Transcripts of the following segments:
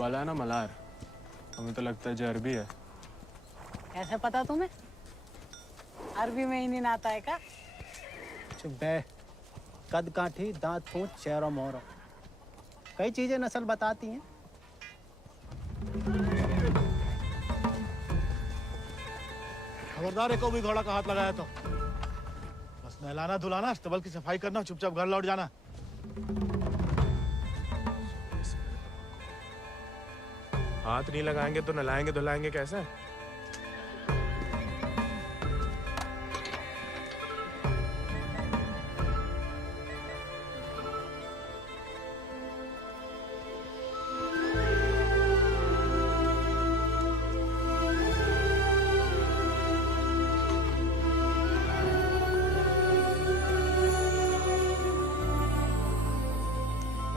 बाला है ना मलार, हमें तो लगता है जो अरबी है। कैसे पता तुम्हें? अरबी में ही नहीं आता है का? चुप बे। कद काठी, दांत पूंछ, चेहरा मोहरा, कई चीजें नस्ल बताती हैं। खबरदार, एक भी घोड़ा का हाथ लगाया तो बस नहलाना धुलाना, अस्तबल की सफाई करना, चुपचाप घर लौट जाना। हाथ नहीं लगाएंगे तो नहलाएंगे धुलाएंगे कैसे?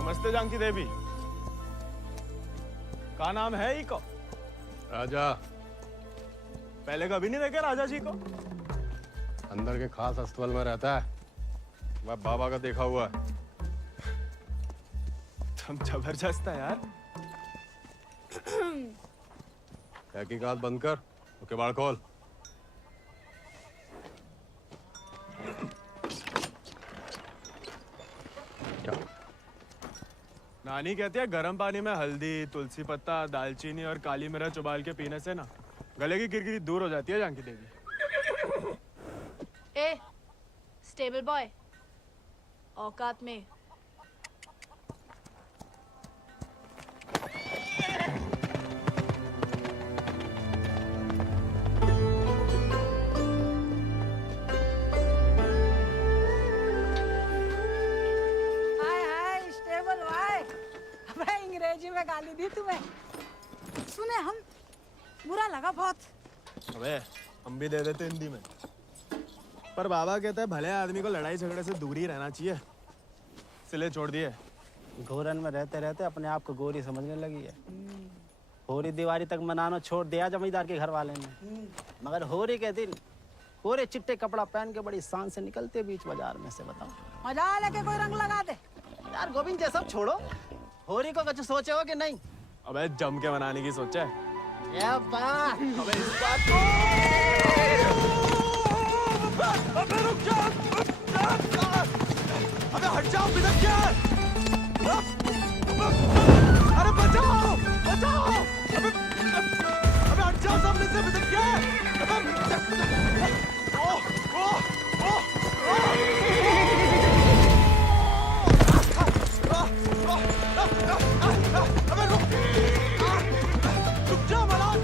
नमस्ते जानकी देवी, का नाम है इको? राजा। पहले कभी नहीं देखे राजा जी को? अंदर के खास अस्तबल में रहता है, मैं बाबा का देखा हुआ है। तुम जबरदस्त है यार। तहकीकात बंद कर, तो किवाड़ खोल। नानी कहती है गर्म पानी में हल्दी, तुलसी पत्ता, दालचीनी और काली मिर्च उबाल के पीने से ना गले की किरकिरी दूर हो जाती है जानकी देवी। ए, स्टेबल बॉय, औकात में। अंग्रेजी में गाली दी तुम्हें, सुने हम, बुरा लगा बहुत। अबे हम भी दे देते हिंदी में, पर बाबा कहता है भले आदमी को लड़ाई झगड़े से दूर ही रहना चाहिए, इसलिए छोड़ दिए। घोरन में रहते रहते अपने आप को गोरी समझने लगी है। होरी दिवाली तक मनाना छोड़ दिया जमींदार के घर वाले ने, मगर होरी के दिन पूरे चिट्टे कपड़ा पहन के बड़ी शान से निकलते बीच बाजार में से। बताओ मजा लेके कोई रंग लगा दे। यार गोविंद, ये सब छोड़ो, होरी को कुछ सोचे हो कि नहीं? अबे जम के मनाने की सोचा है। अबे इस बात को अबे रुक जा, अबे हट जाओ, बिदक क्या? अरे बचाओ बचाओ, अबे हट जाओ सामने से, बिदक क्या? अबे रुक जा मलार,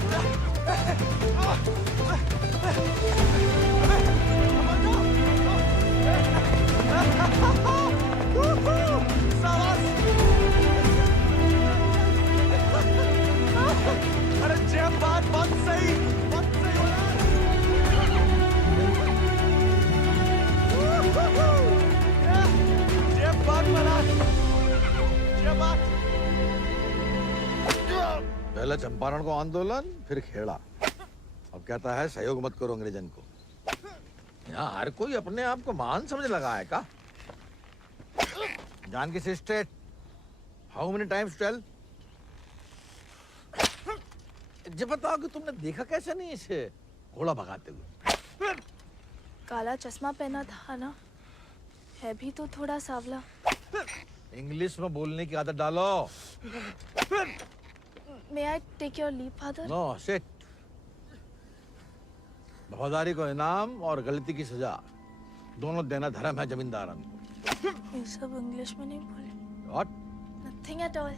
अरे जब बात सही पहले चंपारण को आंदोलन, फिर खेड़ा, अब कहता है सहयोग मत करो अंग्रेजन को। यहाँ हर कोई अपने आप को महान समझ लगा है का? Janaki sister, how many times tell? जब बताओ कि तुमने देखा कैसे नहीं इसे घोड़ा भगाते हुए? काला चश्मा पहना था ना, है भी तो थोड़ा सावला। इंग्लिश में बोलने की आदत डालो। May I take your leave, father? No sit. वफादारी को इनाम और गलती की सजा दोनों देना धर्म है जमींदारन को। ये सब इंग्लिश में नहीं बोले। What? Nothing at all.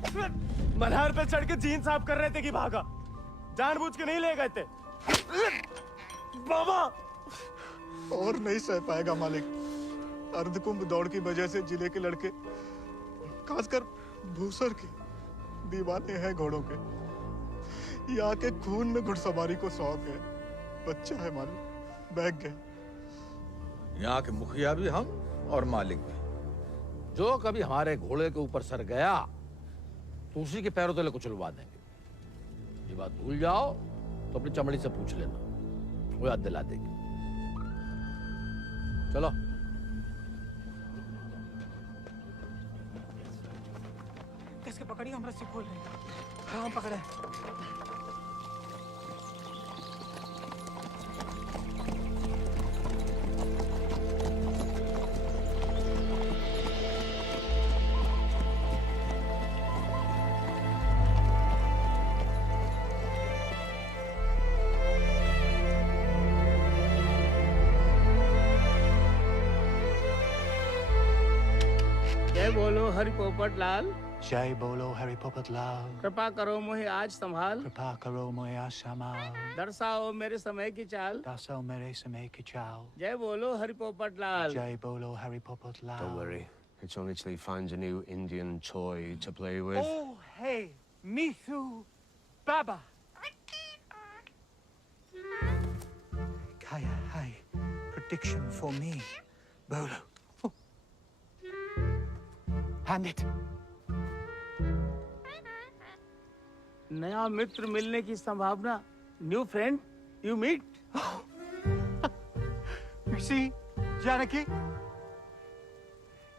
Malhar पे चढ़ के जीन साफ कर रहे थे कि भागा, जानबूझ के नहीं ले गए थे। बाबा और नहीं सह पाएगा मालिक। अर्धकुंभ दौड़ की वजह से जिले के लड़के, खासकर भूसर के, दीवाने हैं घोड़ों के। यहाँ के खून में घुड़सवारी को शौक है। बच्चा है मालिक, बहक गए। यहाँ के मुखिया भी हम और मालिक भी। जो कभी हमारे घोड़े के ऊपर सर गया तो उसी के पैरों तले कुचलवा देंगे। ये बात भूल जाओ तो अपनी चमड़ी से पूछ लेना, वो याद दिला देगी। चलो। कैसे पकड़ी, हम रस्सी खोल रहे हैं। काम पकड़े। जय बोलो हरि पोपट लाल। जय बोलो हरि पोपट लाल। कृपा करो मुझे आज संभाल, कृपा करो मुझे आशमाल। दर्शाओ मेरे समय की चाल। दर्शाओ मेरे समय की चाल। जय बोलो हरि पोपट लाल। जय बोलो Hari Popat Lal. Don't worry. It's only till he finds a new Indian toy to play with. Oh, hey, Mithu Baba. Kaya, hi. Prediction for me. Bolo. Oh. Hand it. नया मित्र मिलने की संभावना। New friend you meet. You see, Janaki?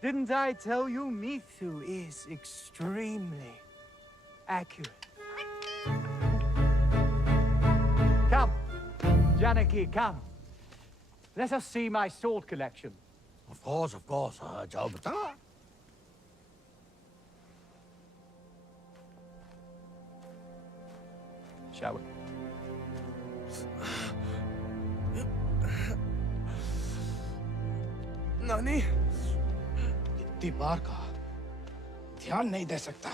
Didn't I tell you Mithu is extremely accurate? Come, Janaki, come. Let us see my sword collection. Of course, जाओ बता। Shall we? नानी, इतनी बार कहा, ध्यान नहीं दे सकता।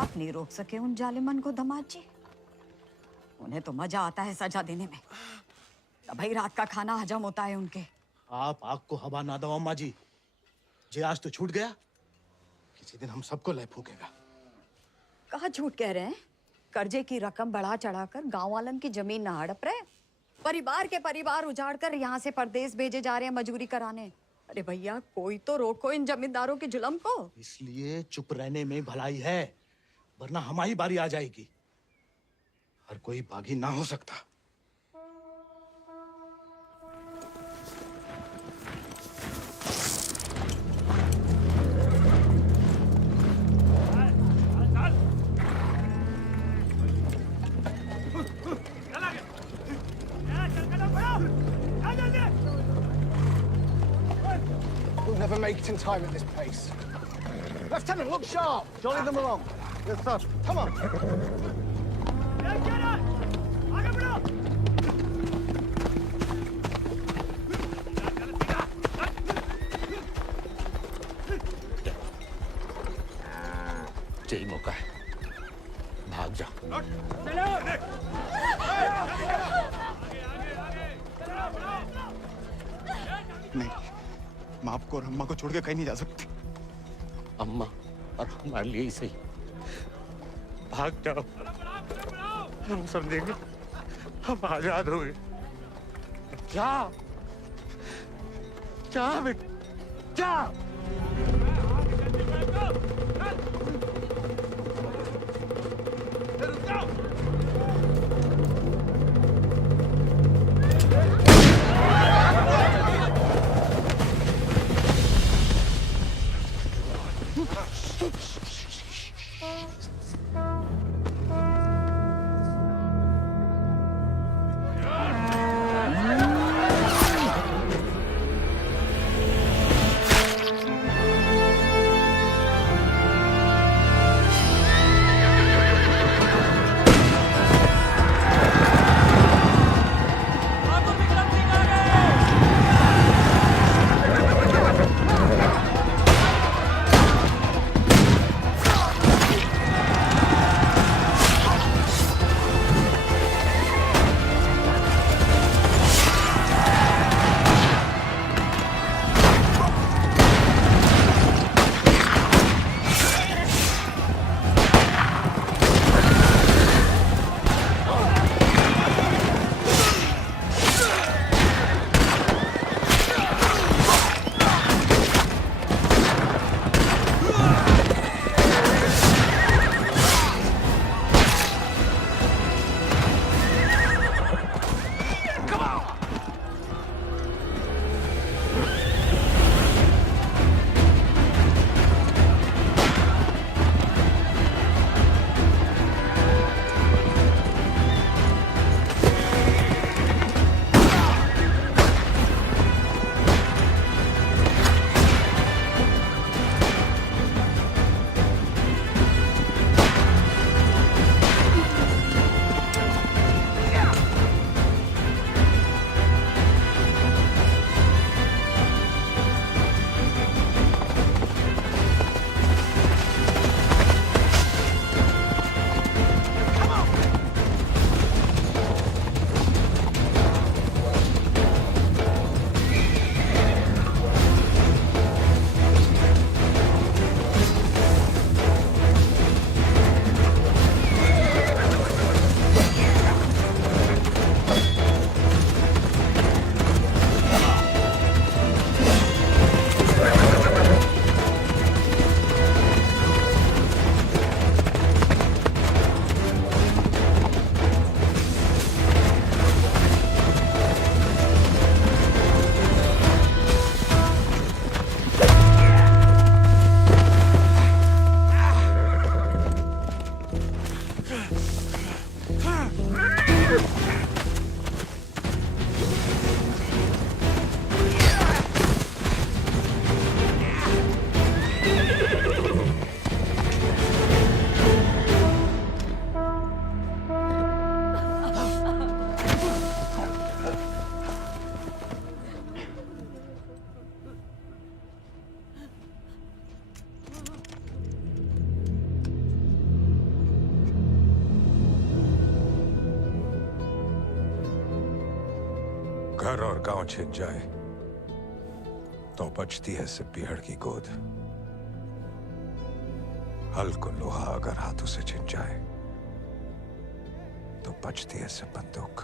आप नहीं रोक सके उन जालिमन को दामाद जी। उन्हें तो मजा आता है सजा देने में। तभी रात का खाना हजम होता है उनके। आप आग को हवा ना दो अम्मा जी। जे आज तो छूट गया, किसी दिन हम सबको लय फूकेगा। कहाँ झूठ कह रहे हैं? कर्जे की रकम बढ़ा चढ़ाकर गांव वालन की जमीन न हड़प रहे। परिवार के परिवार उजाड़ कर यहाँ से परदेश भेजे जा रहे हैं मजूरी कराने। अरे भैया, कोई तो रोको इन जमींदारों के जुल्म को। इसलिए चुप रहने में भलाई है, वरना हमारी बारी आ जाएगी। हर कोई बागी ना हो सकता। We'll never make it in time at this pace. Lieutenant, look sharp. Jolly them along. Yes, sir. Come on. यही मौका है, भाग जा। नहीं, मैं आपको और अम्मा को छोड़ के कहीं नहीं जा सकती। अम्मा और हमारे लिए ही सही, भाग जाओ। हम समझेंगे, हम आजाद हो गए। जा, जा बेटा, जा। घर और गांव छिन जाए तो बचती है सिर्फ पीहड़ की गोद। हल को लोहा अगर हाथों से छिन जाए तो बचती है सिर्फ बंदूक।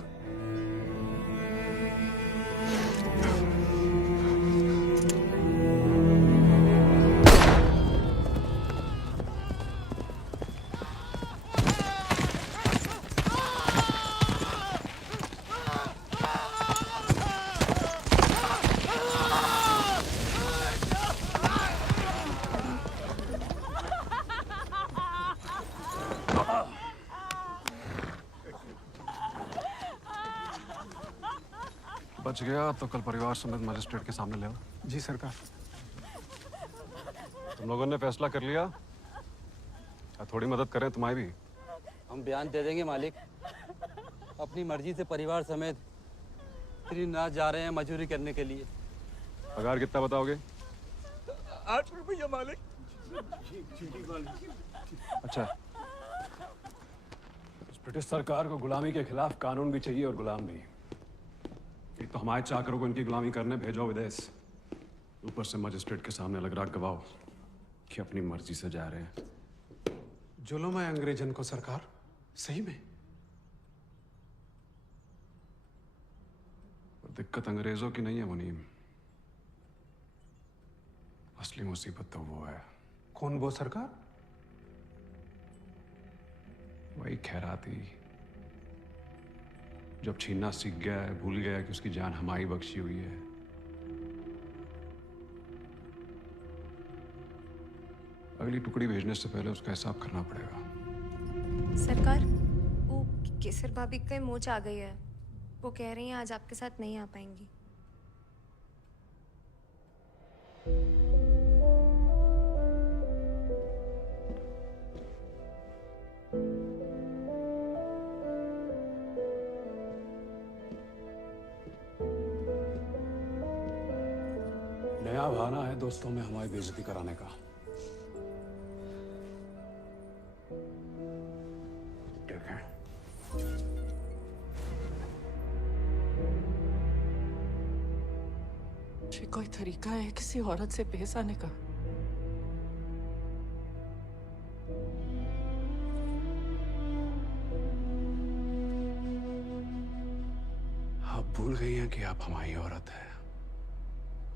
बच गया तो कल परिवार समेत मजिस्ट्रेट के सामने ले आओ। जी सरकार। तुम लोगों ने फैसला कर लिया? या थोड़ी मदद करें तुम्हारी भी? हम बयान दे देंगे मालिक। अपनी मर्जी से परिवार समेत त्रिनाथ जा रहे हैं मजदूरी करने के लिए। पगार कितना बताओगे? 8 रुपया मालिक। अच्छा, इस ब्रिटिश सरकार को गुलामी के खिलाफ कानून भी चाहिए और गुलाम भी। एक तो हमारे चाकरों को इनकी गुलामी करने भेजो विदेश, ऊपर से मजिस्ट्रेट के सामने लग रहा गवाह कि अपनी मर्जी से जा रहे हैं। जुल्म है अंग्रेजन को सरकार, सही में। दिक्कत अंग्रेजों की नहीं है मुनीम, असली मुसीबत तो वो है। कौन वो सरकार? वही खैराती, जब छीनना सीख गया है, भूल गया कि उसकी जान हमारी बख्शी हुई है। अगली टुकड़ी भेजने से पहले उसका हिसाब करना पड़ेगा। सरकार, वो केसर भाभी के मोच आ गई है। वो कह रही हैं आज आपके साथ नहीं आ पाएंगी। नया बहाना है दोस्तों में हमारी बेइज्जती कराने का। ठीक है। ये कोई तरीका है किसी औरत से पेश आने का? आप भूल गई हैं कि आप हमारी औरत है।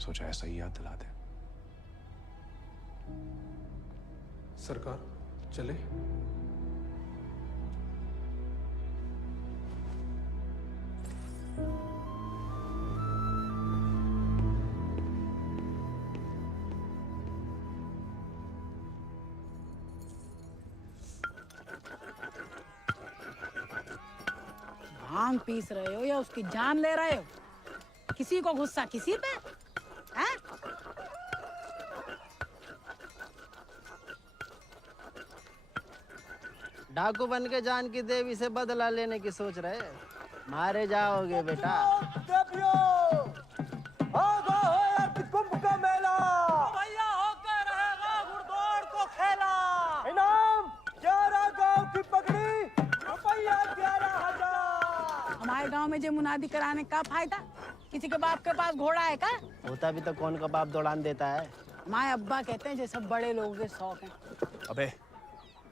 सोचा ऐसा ही याद दिला दे। सरकार चले? भांग पीस रहे हो या उसकी जान ले रहे हो? किसी को गुस्सा किसी पे है? डाकू बन के जान की देवी से बदला लेने की सोच रहे, मारे जाओगे बेटा। कुंभ का मेला भैया होकर रहेगा घुड़दौड़ को खेला। इनाम 11 गांव की पगड़ी, रुपया 11,000। हमारे गांव में जो मुनादी कराने का फायदा? किसी के बाप के पास घोड़ा है का? होता भी तो कौन का बाप दौड़ान देता है। हमारे अब्बा कहते हैं जैसे बड़े लोगों के शौक हैं। अबे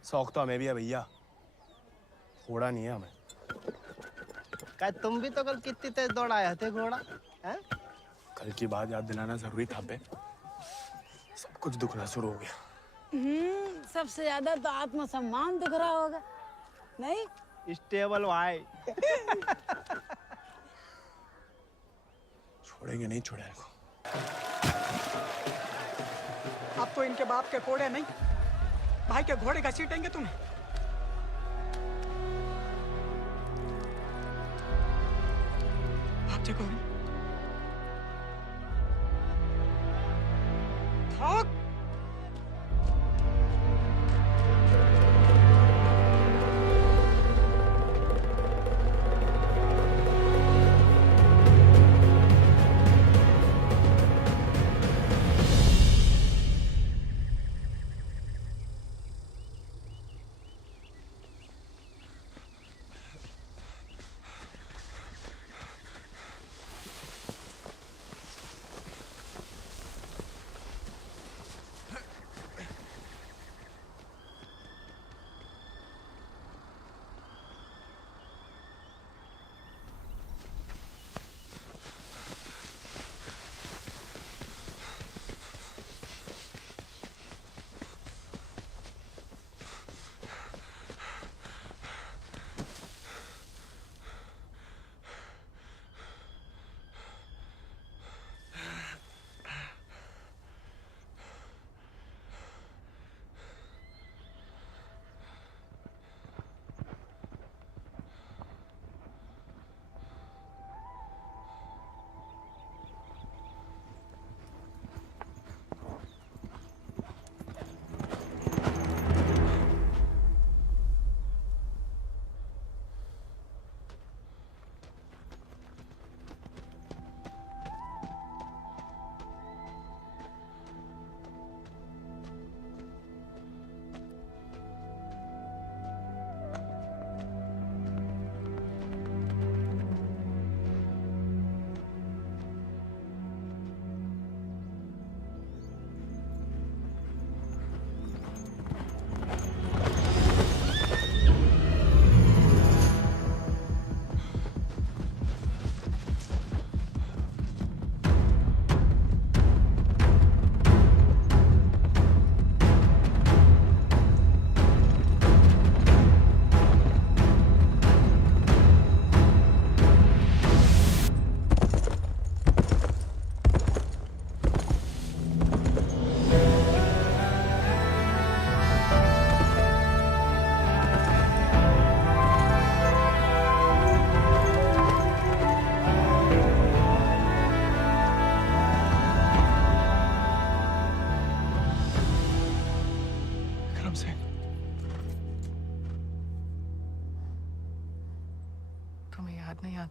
शौक तो हमें भी है भैया, घोड़ा नहीं है हमें। क्या तुम भी तो कल कितनी तेज दौड़ाए थे घोड़ा है? कल की बात याद दिलाना जरूरी था बे। सब कुछ दुखना शुरू हो गया। सबसे ज्यादा तो आत्मसम्मान दुख रहा होगा, नहीं? स्टेबल भाई। छोड़ेंगे नहीं छोड़ेंगे। अब तो इनके बाप के कोड़े नहीं, भाई के घोड़े घसीटेंगे तुम्हें। भाग जाओ। भाग।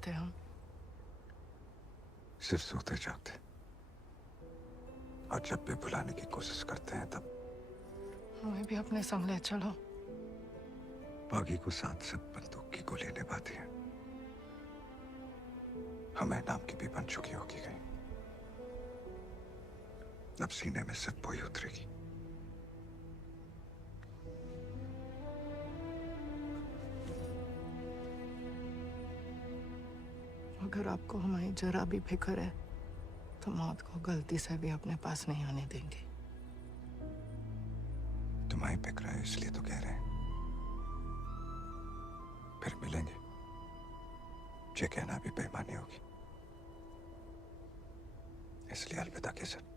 पाते हम? सिर्फ सोते जागते, और जब भी बुलाने की कोशिश करते हैं तब हमें भी अपने संग ले चलो। बागी को साथ से बंदूक की गोली निभाती है, हमें नाम की भी बन चुकी होगी कहीं। अब सीने में सिर्फ वही उतरेगी। अगर आपको हमारी जरा भी फिक्र है तो मौत को गलती से भी अपने पास नहीं आने देंगे। तुम्हारी फिक्र है इसलिए तो कह रहे हैं। फिर मिलेंगे, ये कहना भी बेईमानी होगी, इसलिए अलविदा केसर।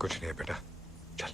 कुछ नहीं है बेटा, चल।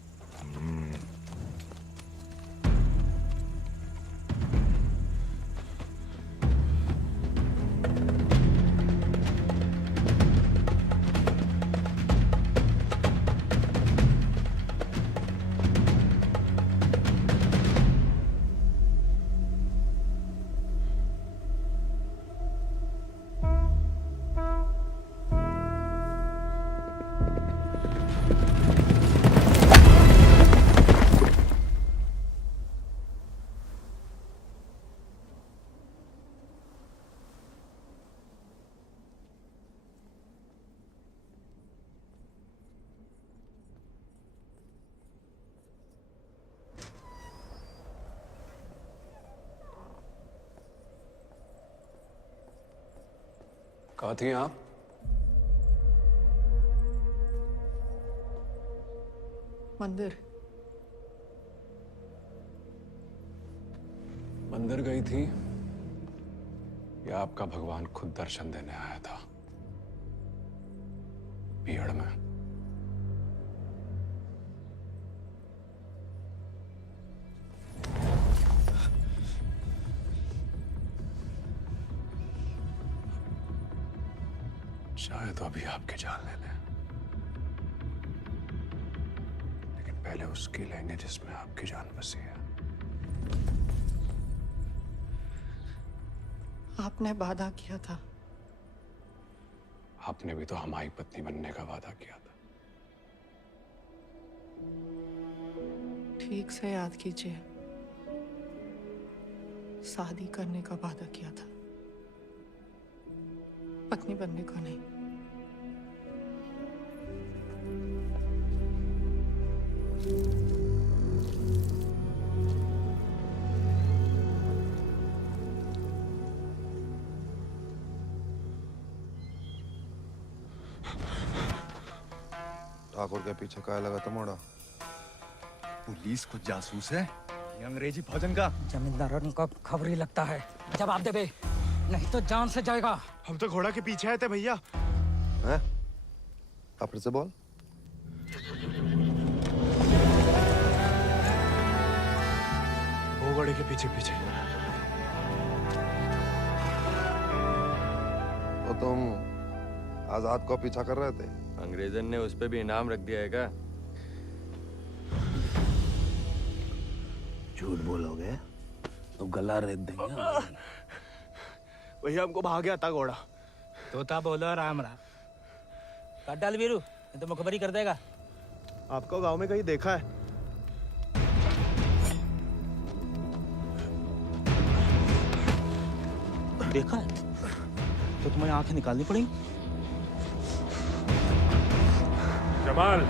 कहाँ थी आप? मंदिर। मंदिर गई थी या आपका भगवान खुद दर्शन देने आया था भीड़ में? शायद तो अभी आपकी जान ले लें, लेकिन पहले उसकी लेंगे जिसमें आपकी जान बसी है। आपने वादा किया था। आपने भी तो हमारी पत्नी बनने का वादा किया था। ठीक से याद कीजिए, शादी करने का वादा किया था, पत्नी बनने का नहीं। ठाकुर के पीछे क्या लगा था मोड़ा? पुलिस को जासूस है ये अंग्रेजी भोजन का। जमींदार को खबर ही लगता है। जवाब दे बे, नहीं तो जान से जाएगा। हम तो घोड़ा के पीछे आए थे भैया। हैं? आप फिर से बोल। वो घोड़े के पीछे पीछे। तो तुम आजाद को पीछा कर रहे थे? अंग्रेजन ने उस पे भी इनाम रख दिया है क्या? झूठ बोलोगे तो गला रेत देंगे। भैया हमको भाग गया था घोड़ा। तोता बोलो राम राम। काट डाल वीरू, नहीं तो मुखबरी कर देगा। आपको गांव में कहीं देखा है? देखा है तो तुम्हें आंखें निकालनी पड़ेंगी। जमाल,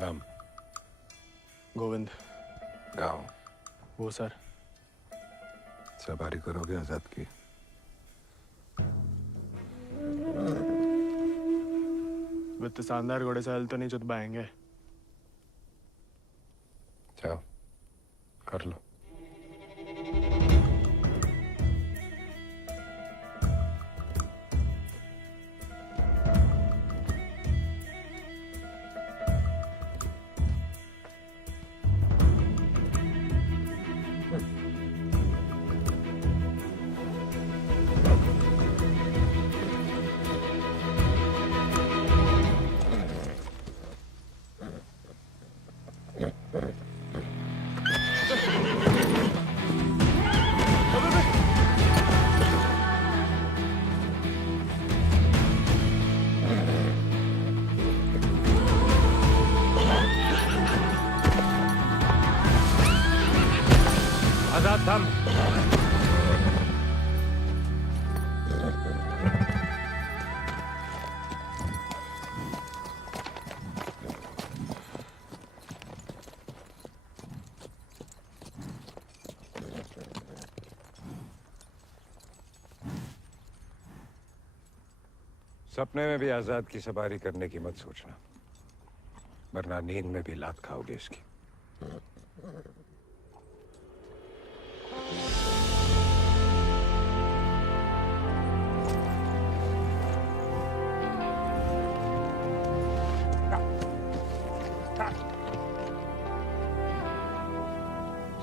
नाम? गोविंद। गाँव? वो सर। सवारी करोगे आजाद की? वित्त शानदार घोड़े से हल तो नहीं चुत पाएंगे। जाओ कर लो। आजाद थम। सपने में भी आजाद की सवारी करने की मत सोचना, वरना नींद में भी लात खाओगे इसकी।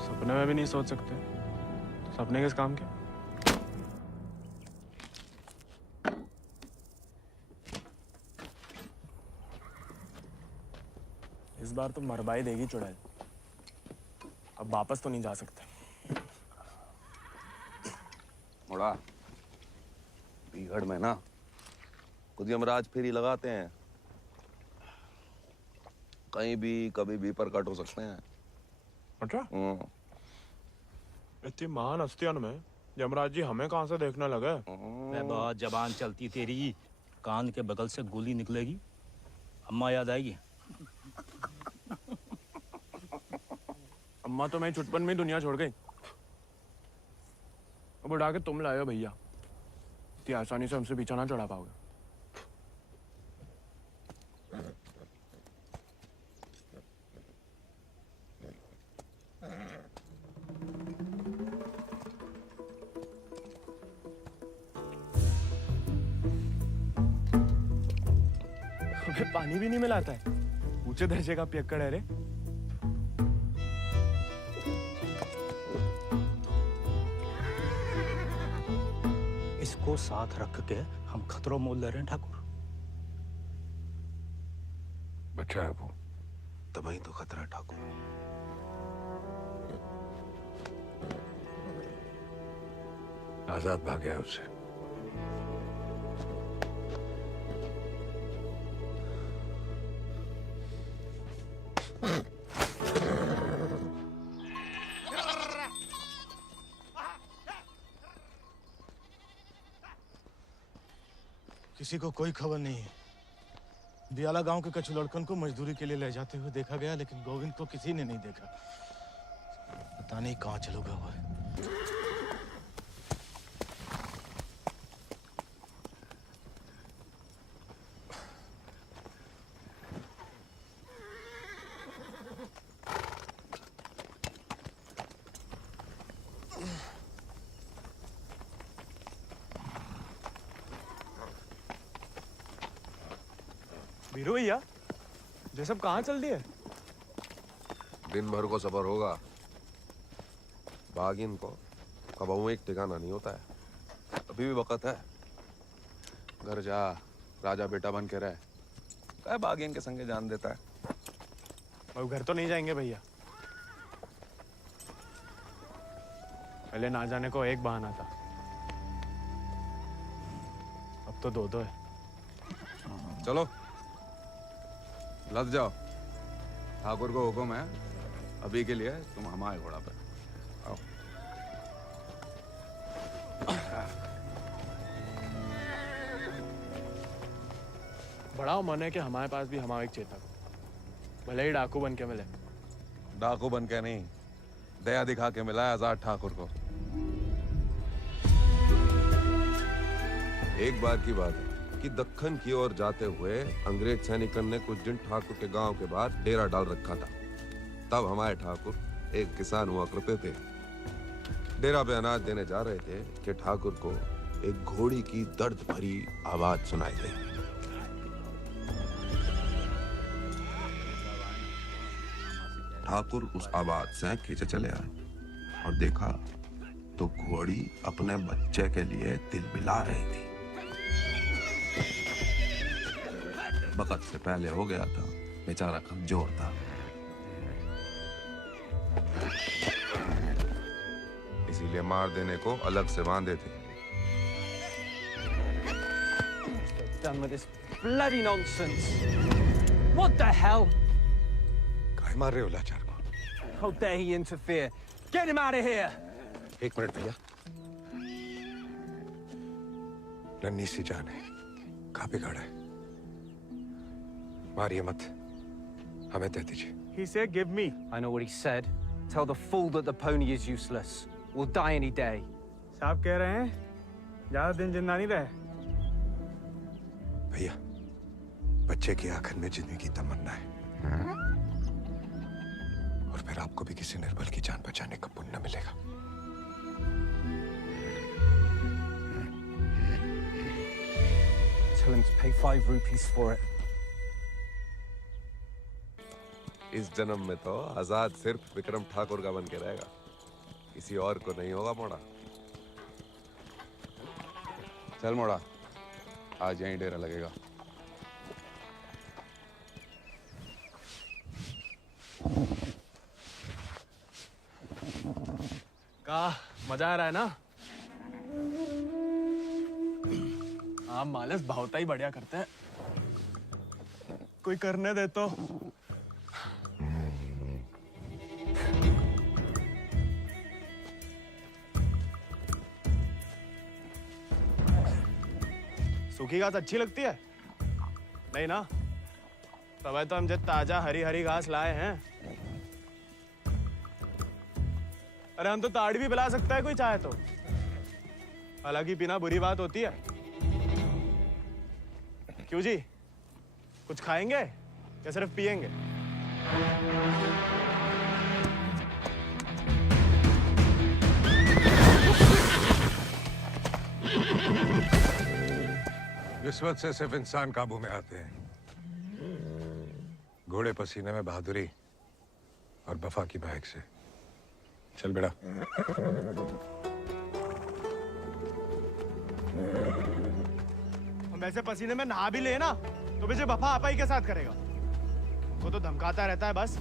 सपने में भी नहीं सोच सकते, सपने किस काम के? इस बार तो मरबाई देगी चुड़ैल, अब वापस तो नहीं जा सकते। मुड़ा बीहड़ में ना खुद यमराज फेरी लगाते हैं, कहीं भी कभी भी प्रकट हो सकते हैं। अच्छा? इतनी महान हस्तियों में यमराज जी हमें कहाँ से देखने लगे? बहुत जबान चलती तेरी, कान के बगल से गोली निकलेगी, अम्मा याद आएगी। अम्मा तो मैं चुटपन में ही दुनिया छोड़ गई, अब उड़ा के तुम लाए हो भैया, इतनी आसानी से हमसे पीछा ना चढ़ा पाओगे। हमें पानी भी नहीं मिलाता है, ऊंचे दर्जे का पियक्कड़ है रे। इसको साथ रख के हम खतरों मोल ले रहे हैं ठाकुर। बच्चा है वो, तभी तो खतरा है ठाकुर। आजाद भाग गया उससे। किसी को कोई खबर नहीं है। दियाला गांव के कछु लड़कन को मजदूरी के लिए ले जाते हुए देखा गया, लेकिन गोविंद को किसी ने नहीं देखा। पता नहीं कहाँ चलो गया हुआ है। वीरू भैया, ये सब कहाँ चल दिए? दिन भर को सफर होगा, बागिन को कबहू एक ठिकाना नहीं होता है। अभी भी वक्त है, घर जा, राजा बेटा बन के रहे। क्या बागिन के संगे जान देता है। अब घर तो नहीं जाएंगे भैया, पहले ना जाने को एक बहाना था, अब तो दो है। चलो लद जाओ, ठाकुर को हुक्म है, अभी के लिए तुम हमारे घोड़ा पर आओ। बड़ा मन है कि हमारे पास भी हमारा एक चेतक, भले ही डाकू बन के मिले। डाकू बन के नहीं, दया दिखा के मिला है आजाद ठाकुर को। एक बार की बात है कि दक्कन की ओर जाते हुए अंग्रेज सैनिकों ने कुछ दिन ठाकुर के गांव के बाहर डेरा डाल रखा था। तब हमारे ठाकुर एक किसान हुआ करते थे। डेरा पे अनाज देने जा रहे थे कि ठाकुर को एक घोड़ी की दर्द भरी आवाज सुनाई दी। ठाकुर उस आवाज से खींचे चले आए और देखा तो घोड़ी अपने बच्चे के लिए तिलमिला रही थी। वक्त से पहले हो गया था, बेचारा कमजोर था। इसीलिए मार देने को अलग से बांधे थे। Done with this bloody nonsense. What the hell? काय मार रहे हो लाचार को? How dare he interfere? Get him out of here! एक मिनट भैया। नन्ही सी जान है, कहाँ पे खड़ा है? मारिए मत, हमें दे दीजिए। He said, "Give me." I know what he said. Tell the fool that the pony is useless. We'll die any day. साहब कह रहे हैं, ज्यादा दिन जिंदा नहीं रहे। भैया, बच्चे की आखिर में जीने की तमन्ना है। और फिर आपको भी किसी निर्बल की जान बचाने का पुण्य मिलेगा। Tell him to pay 5 rupees for it. इस जन्म में तो आजाद सिर्फ विक्रम ठाकुर का बन के रहेगा, किसी और को नहीं होगा मोड़ा। चल मोड़ा, आज यहीं डेरा लगेगा। का मजा आ रहा है ना? आप मालस भावता ही बढ़िया करते हैं। कोई करने दे तो। सूखी घास अच्छी लगती है? नहीं ना? तब तो हम जब ताजा हरी हरी घास लाए हैं। अरे हम तो ताड़ी भी पिला सकता है कोई चाहे तो। हालांकि पीना बुरी बात होती है। क्यों जी? कुछ खाएंगे या सिर्फ पिएंगे? रिश्वत से सिर्फ इंसान काबू में आते हैं। घोड़े पसीने में बहादुरी और वफा की महक से। चल बेटा। हम वैसे पसीने में नहा भी ले ना तो मुझे वफा आपा ही के साथ करेगा। वो तो धमकाता रहता है बस।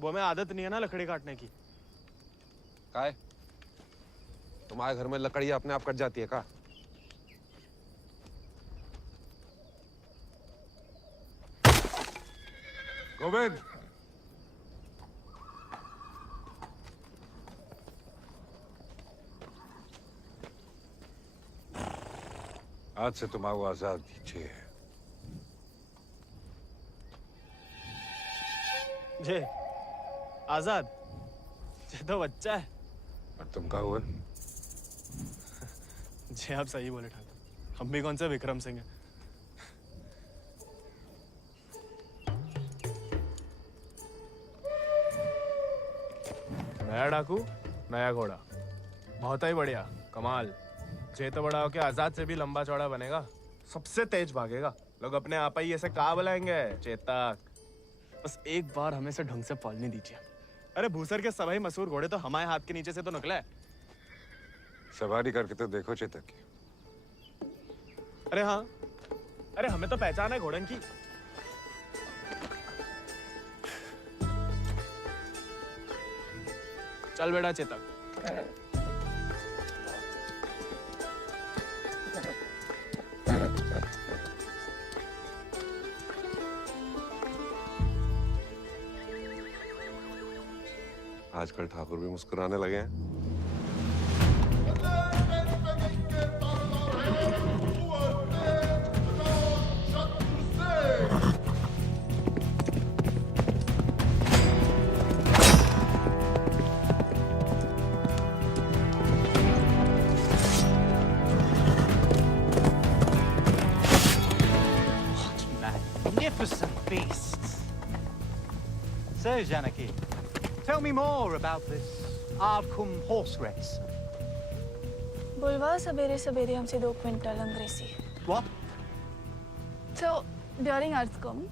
वो हमें आदत नहीं है ना लकड़ी काटने की। काय? तुम्हारे घर में लकड़ी अपने आप कट जाती है का? गोविंद, आज से तुम आओ आजाद दीजिए। जे आजाद, ये तो बच्चा है। और तुम कहा हुआ? जी आप सही बोले ठाकुर, हम भी कौन से विक्रम सिंह हैं। नया डाकू, नया घोड़ा, बहुत ही बढ़िया, कमाल। जे तो बड़ा होके आजाद से भी लंबा चौड़ा बनेगा, सबसे तेज भागेगा। लोग अपने आप ही ऐसे कहा बुलाएंगे, चेतक। बस एक बार हमें से ढंग से पालने दीजिए। अरे भूसर के सभी मशहूर घोड़े तो हमारे हाथ के नीचे से तो निकले। सवारी करके तो देखो चेतक की। अरे हाँ, अरे हमें तो पहचान है घोड़न की। चल बेटा चेतक। आजकल ठाकुर भी मुस्कुराने लगे हैं। Magnificent beasts. So, Janaki, tell me more about this Ardcumbe horse race. बुलवा सवेरे सवेरे हमसे 2 क्विंटल अंग्रेजी. What? So, during Ardcumbe,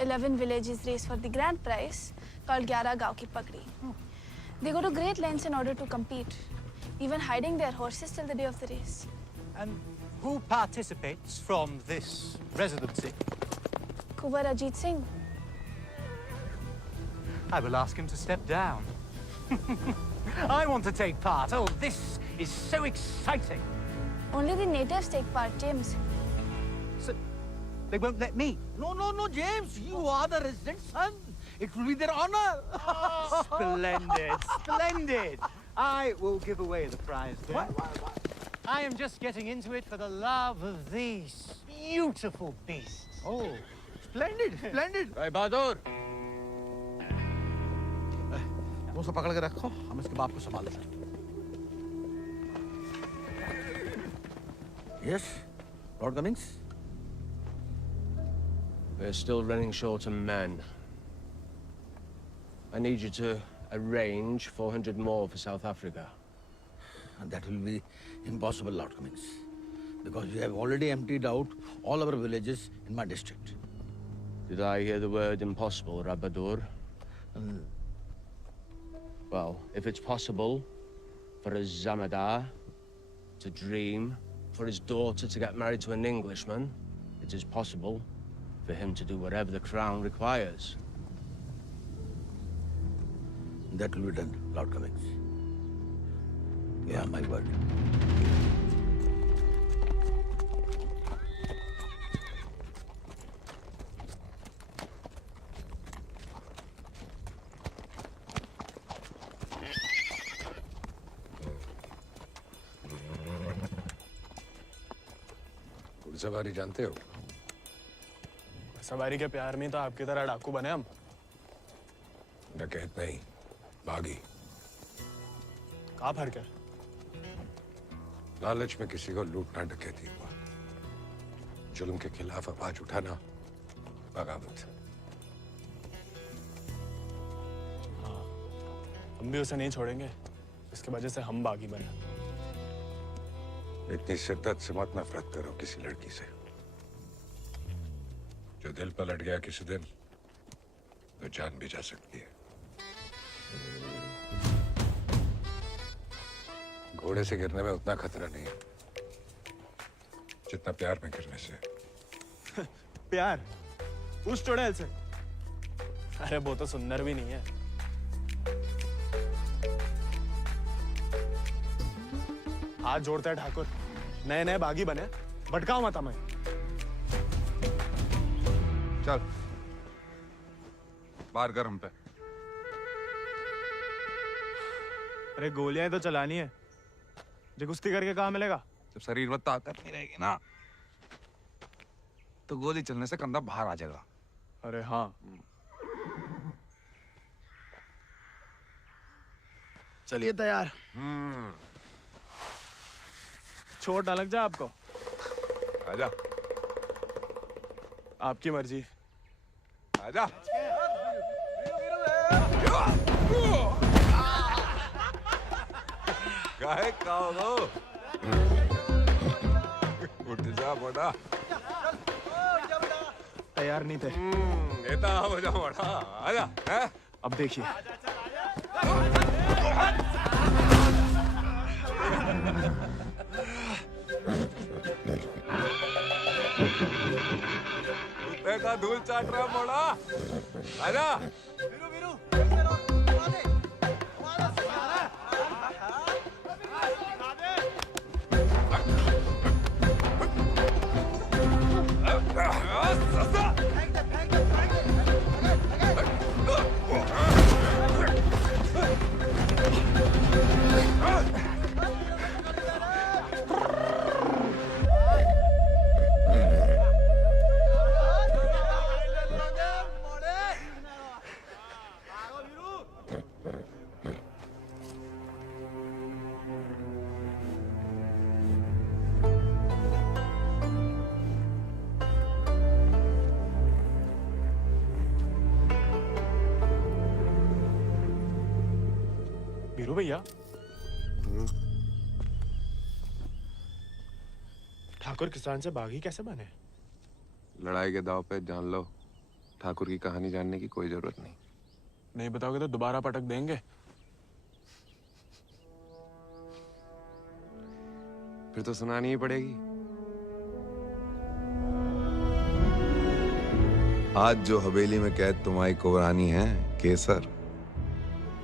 11 villages race for the grand prize called 11 गांव की पगड़ी. They go to great lengths in order to compete, even hiding their horses till the day of the race. And who participates from this residency? Kuwar Ajit Singh. I will ask him to step down. I want to take part. Oh, this is so exciting. Only the natives take part, James. So, they won't let me? No, James. You are the resident son. It will be their honor. Splendid. I will give away the prize then. What? I am just getting into it for the love of these beautiful beasts. Oh, splendid. भाई बहादुर वो सब पकड़ के रखो, हम इसके बाप को संभाल लेंगे। Yes, Lord Cummings. We're still running short on men. I need you to arrange 400 more for South Africa. And that will be impossible, Lord Cummings, because we have already emptied out all our villages in my district. Did I hear the word impossible, Rabadur? Well, if it's possible for a Zamadar to dream, for his daughter to get married to an Englishman, it is possible for him to do whatever the crown requires. That will be done, Lord Cummings. You have my word. सवारी जानते हो? सवारी के प्यार में तो आपकी तरह डाकू बने हम। डकैत नहीं, बागी। कहाँ फर्क है? लालच में किसी को लूटना डकैती हुआ। जुल्म के खिलाफ आवाज उठाना बगावत। हाँ, हम भी उसे नहीं छोड़ेंगे, इसकी वजह से हम बागी बने। इतनी शिद्दत से मत नफरत करो किसी लड़की से। जो दिल पलट गया किसी दिन, तो जान भी जा सकती है। घोड़े से गिरने में उतना खतरा नहीं है जितना प्यार में गिरने से। प्यार? उस चुड़ैल से? अरे वो तो सुंदर भी नहीं है। हाथ जोड़ते हैं ठाकुर, नए नए बागी बने, भटकाओ मत हमें। चल बाहर कर हम पे। अरे गोलियां तो चलानी है, जो कुश्ती करके कहाँ मिलेगा? जब शरीर में ताकत नहीं रहेगी ना, तो गोली चलने से कंधा बाहर आ जाएगा। अरे हाँ, चलिए तैयार। चोट ना लग जाए आपको। आजा। आपकी मर्जी। आजा। काहे खाओ? उठ जा बड़ा। तैयार नहीं थे। नेता हो जा बड़ा। आजा। हैं? अब देखिए। कुत्ते का धूल चाट रहा बड़ा। आजा। वीरू भैया, ठाकुर किसान से बागी कैसे बने? लड़ाई के दाव पे जान लो, ठाकुर की कहानी जानने की कोई जरूरत नहीं। नहीं बताओगे तो दोबारा पटक देंगे। फिर तो सुनानी ही पड़ेगी। आज जो हवेली में कैद तुम्हारी कुबरानी है केसर,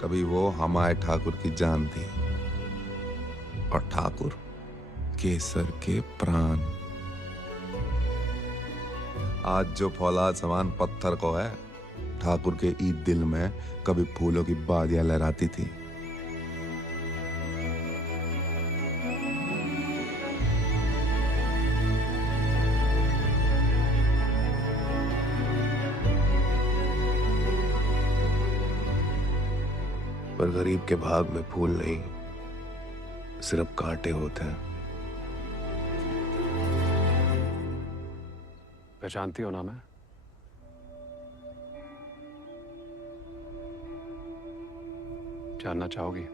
कभी वो हमारे ठाकुर की जान थी, और ठाकुर केसर के प्राण। आज जो फौलाद समान पत्थर को है, ठाकुर के ईद दिल में कभी फूलों की बादियां लहराती थी। पर गरीब के भाग में फूल नहीं, सिर्फ कांटे होते हैं। पहचानती हो ना मैं? जानना चाहोगी?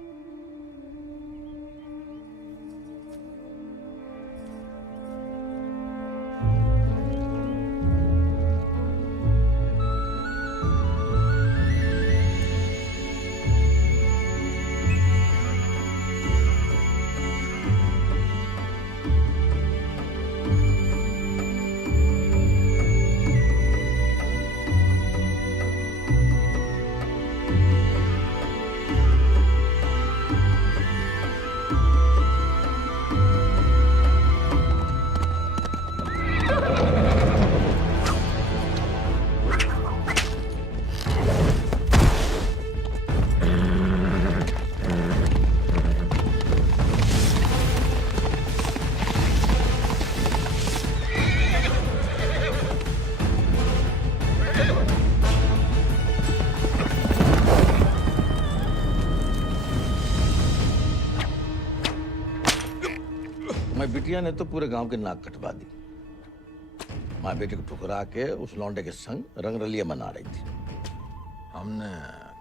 मैं बिटिया ने तो पूरे गांव के नाक कटवा दी। माँ बेटे को ठुकरा के उस लौंडे के संग रंगरलिया मना रही थी। हमने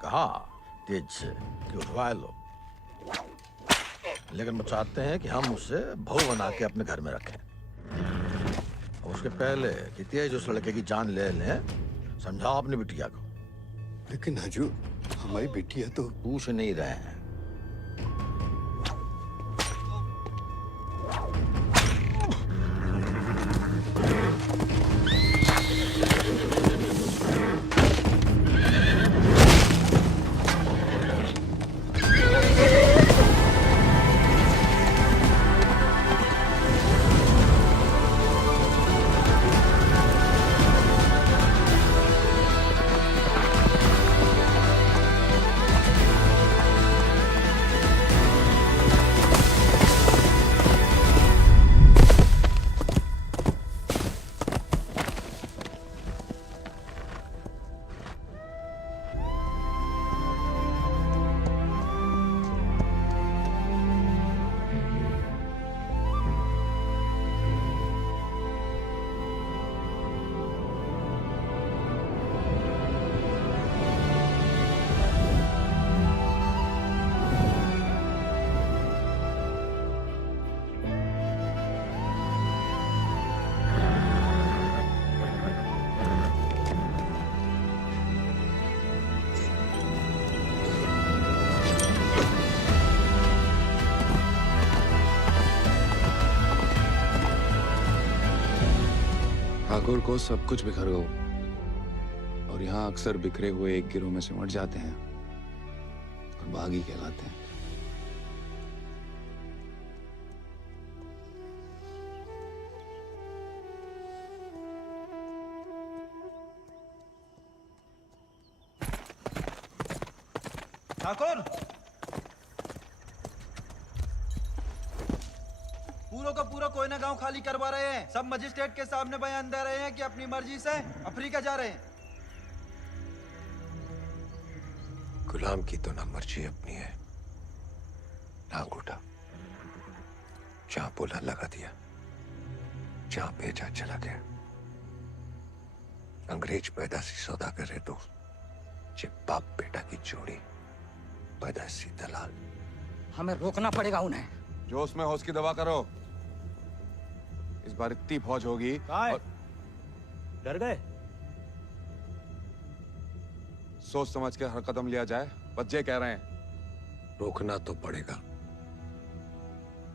कहा तेज से कि उठवा लो, लेकिन वो चाहते हैं कि हम उसे बहू बना के अपने घर में रखें। और उसके पहले कि तेज उस लड़के की जान ले लें, समझाओ अपनी बिटिया को। लेकिन हजूर, हमारी बिटिया तो पूछ नहीं रहे हैं। ठाकुर को सब कुछ बिखर गया, और यहाँ अक्सर बिखरे हुए एक गिरोह में सिमट जाते हैं और बागी कहलाते हैं। ठाकुर, पूरा का पूरा कोयना गांव खाली करवा रहे हैं। सब मजिस्ट्रेट के सामने बयान दे रहे हैं कि अपनी मर्जी से अफ्रीका जा रहे हैं। गुलाम की तो ना मर्जी अपनी है ना अंगूठा। जहां बोला लगा दिया, जहां भेजा चला गया। अंग्रेज पैदा सी सौदा करे तो जे बाप बेटा की जोड़ी बदसी दलाल। हमें रोकना पड़ेगा उन्हें। जोश में होश की दवा करो। इस बार इतनी फौज होगी। और... डर गए? सोच समझ के हर कदम लिया जाए, बच्चे कह रहे हैं। रोकना तो पड़ेगा।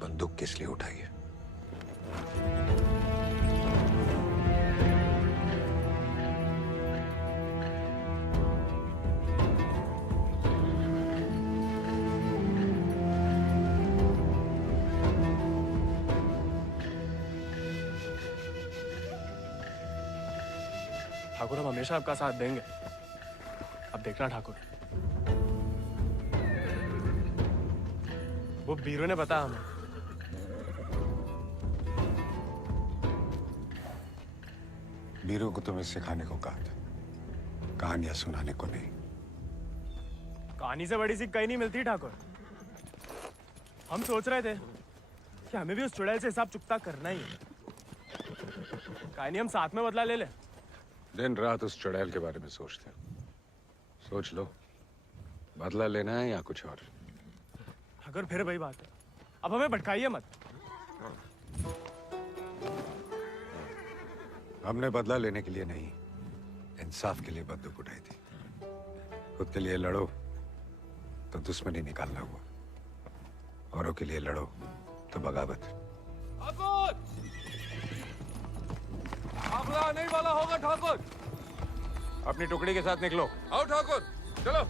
बंदूक किस लिए उठाई है? ठाकुर हम हमेशा आपका साथ देंगे। अब देखना ठाकुर, वो बीरू ने बताया हमें। बीरू को तुम्हें सिखाने को कहा था, कहानियां सुनाने को नहीं। कहानी से बड़ी सी कहीं नहीं मिलती ठाकुर। हम सोच रहे थे कि हमें भी उस चुड़ैल से हिसाब चुकता करना ही है। कहानी हम साथ में बदला ले ले। दिन रात उस चुड़ैल के बारे में सोचते हो। सोच लो, बदला लेना है या कुछ और। अगर फिर वही बात है, अब हमें भटकाइए मत। हमने बदला लेने के लिए नहीं, इंसाफ के लिए बंदूक उठाई थी। खुद के लिए लड़ो तो दुश्मनी निकालना हुआ, औरों के लिए लड़ो तो बगावत। हमला नहीं वाला होगा ठाकुर। अपनी टुकड़ी के साथ निकलो। आओ ठाकुर, चलो।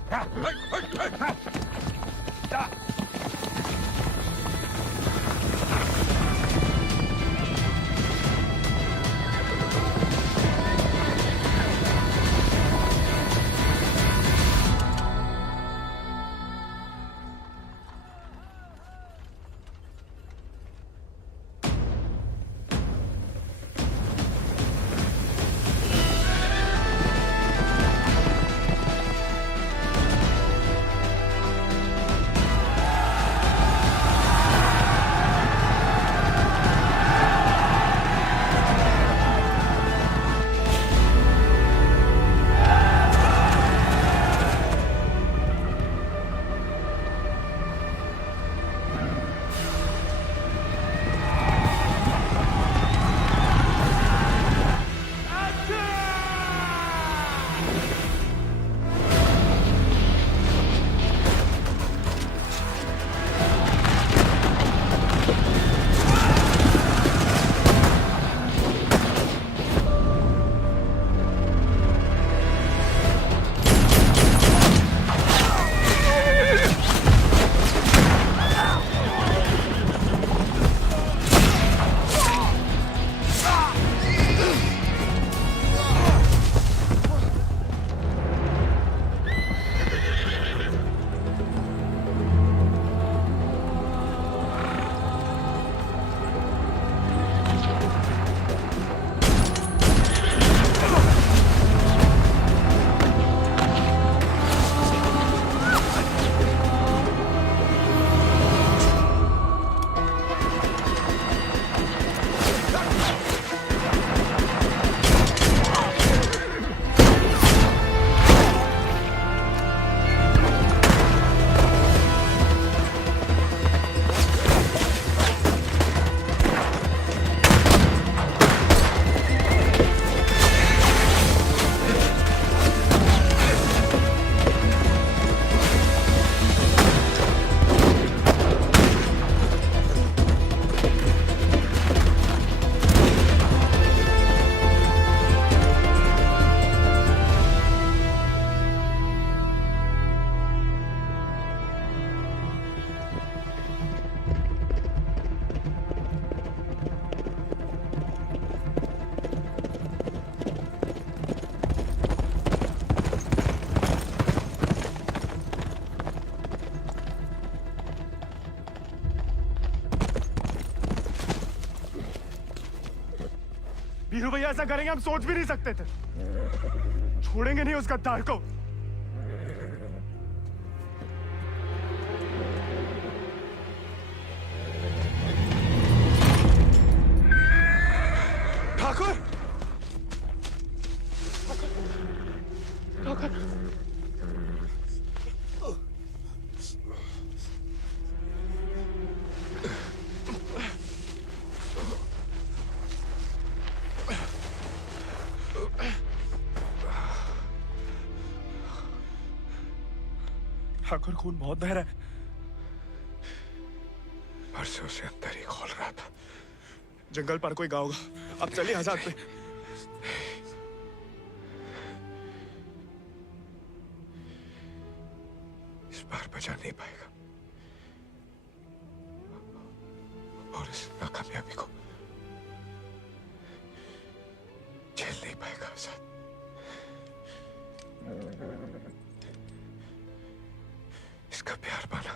बीरू भैया ऐसा करेंगे हम सोच भी नहीं सकते थे। छोड़ेंगे नहीं उस गद्दार को। ठाकुर, ठाकुर, ठाकुर खून बहुत बह रहा है। परसों से अंदर ही खोल रहा था। जंगल पर कोई गाँव होगा। अब चलिए आजाद पे। इस बार बचा नहीं पाएगा और इस नाकामयाबी को झेल नहीं पाएगा आजाद। इसका प्यार पाना,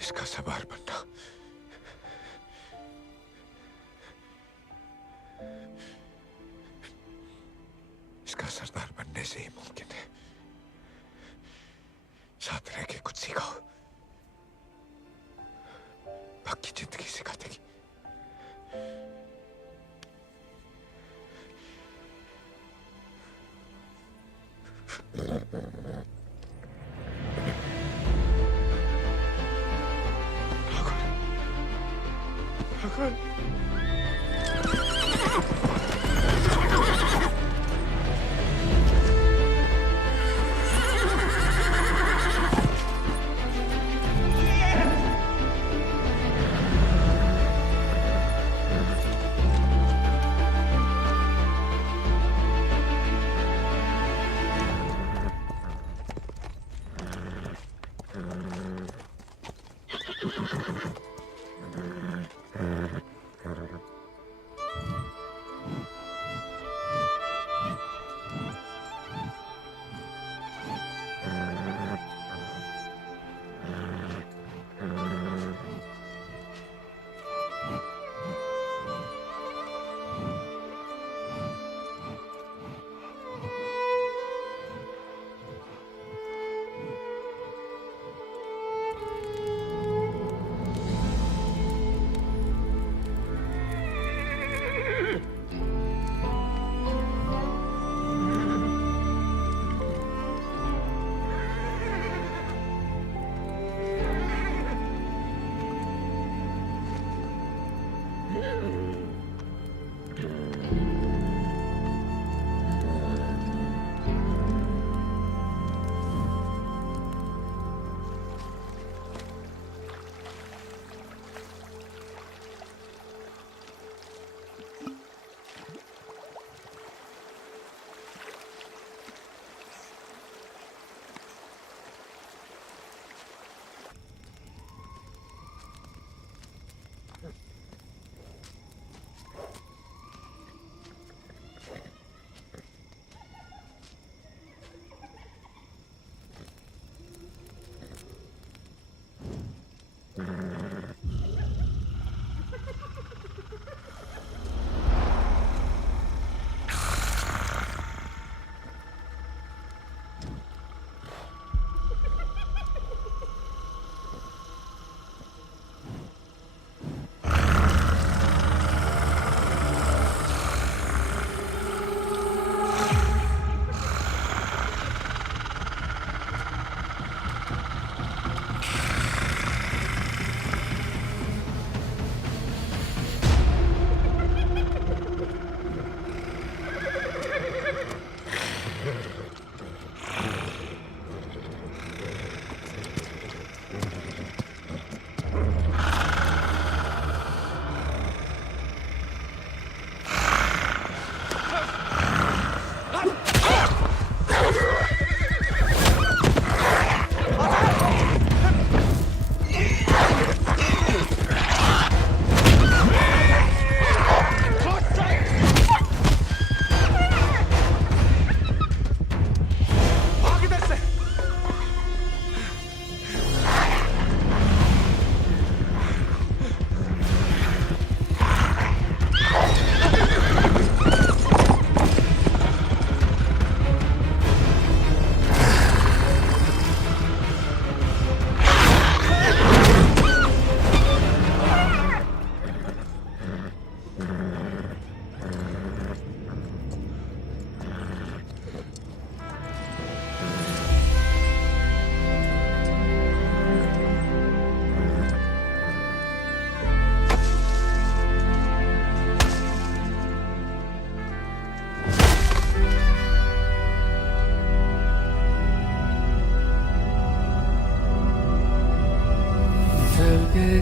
इसका सवार बनना, इसका सरदार बनने से ही मुमकिन है। साथ रह के कुछ सिखाओ, बाकी जिंदगी सिखा देगी। ठाकुर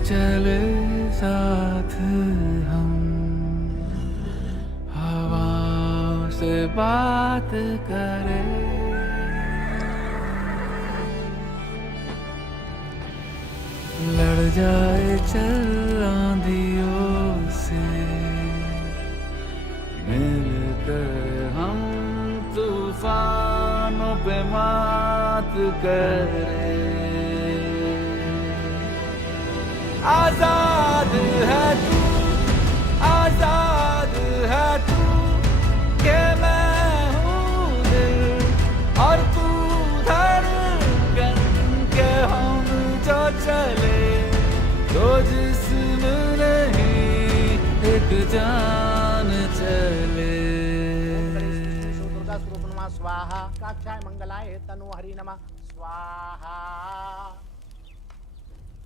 चले साथ हम, हवा से बात करें, लड़ जाए चल आंधियों से, मिलकर हम तूफानों पे मात करें। आजाद है तू, आजाद है तू, के मैं हूँ दिल और तू धड़कन, के हम जो चले तो जिस्म नहीं एक जान चले। दुर्गा स्वरूप नमः स्वाहा, काक्षाय मंगलाय तनु हरि नमः स्वाहा।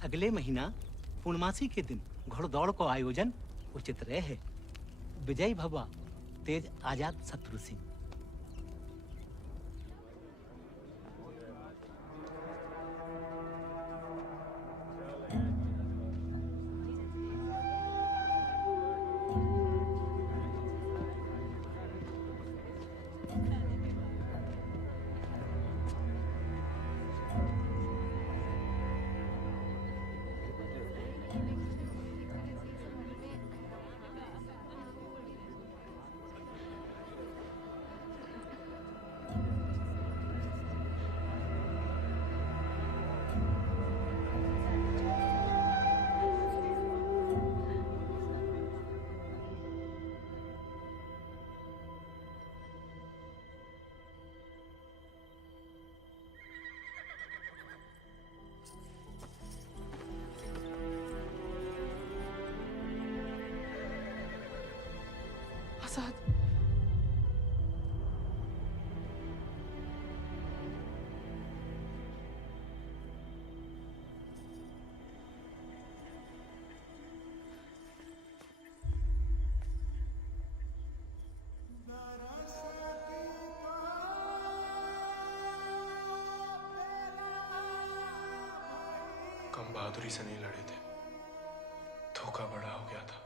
अगले महीना पूर्णमासी के दिन घोड़दौड़ को आयोजन उचित रहे है। विजयी भवा तेज आजाद शत्रु सिंह। आजाद, कम बहादुरी से नहीं लड़े थे, धोखा बड़ा हो गया था।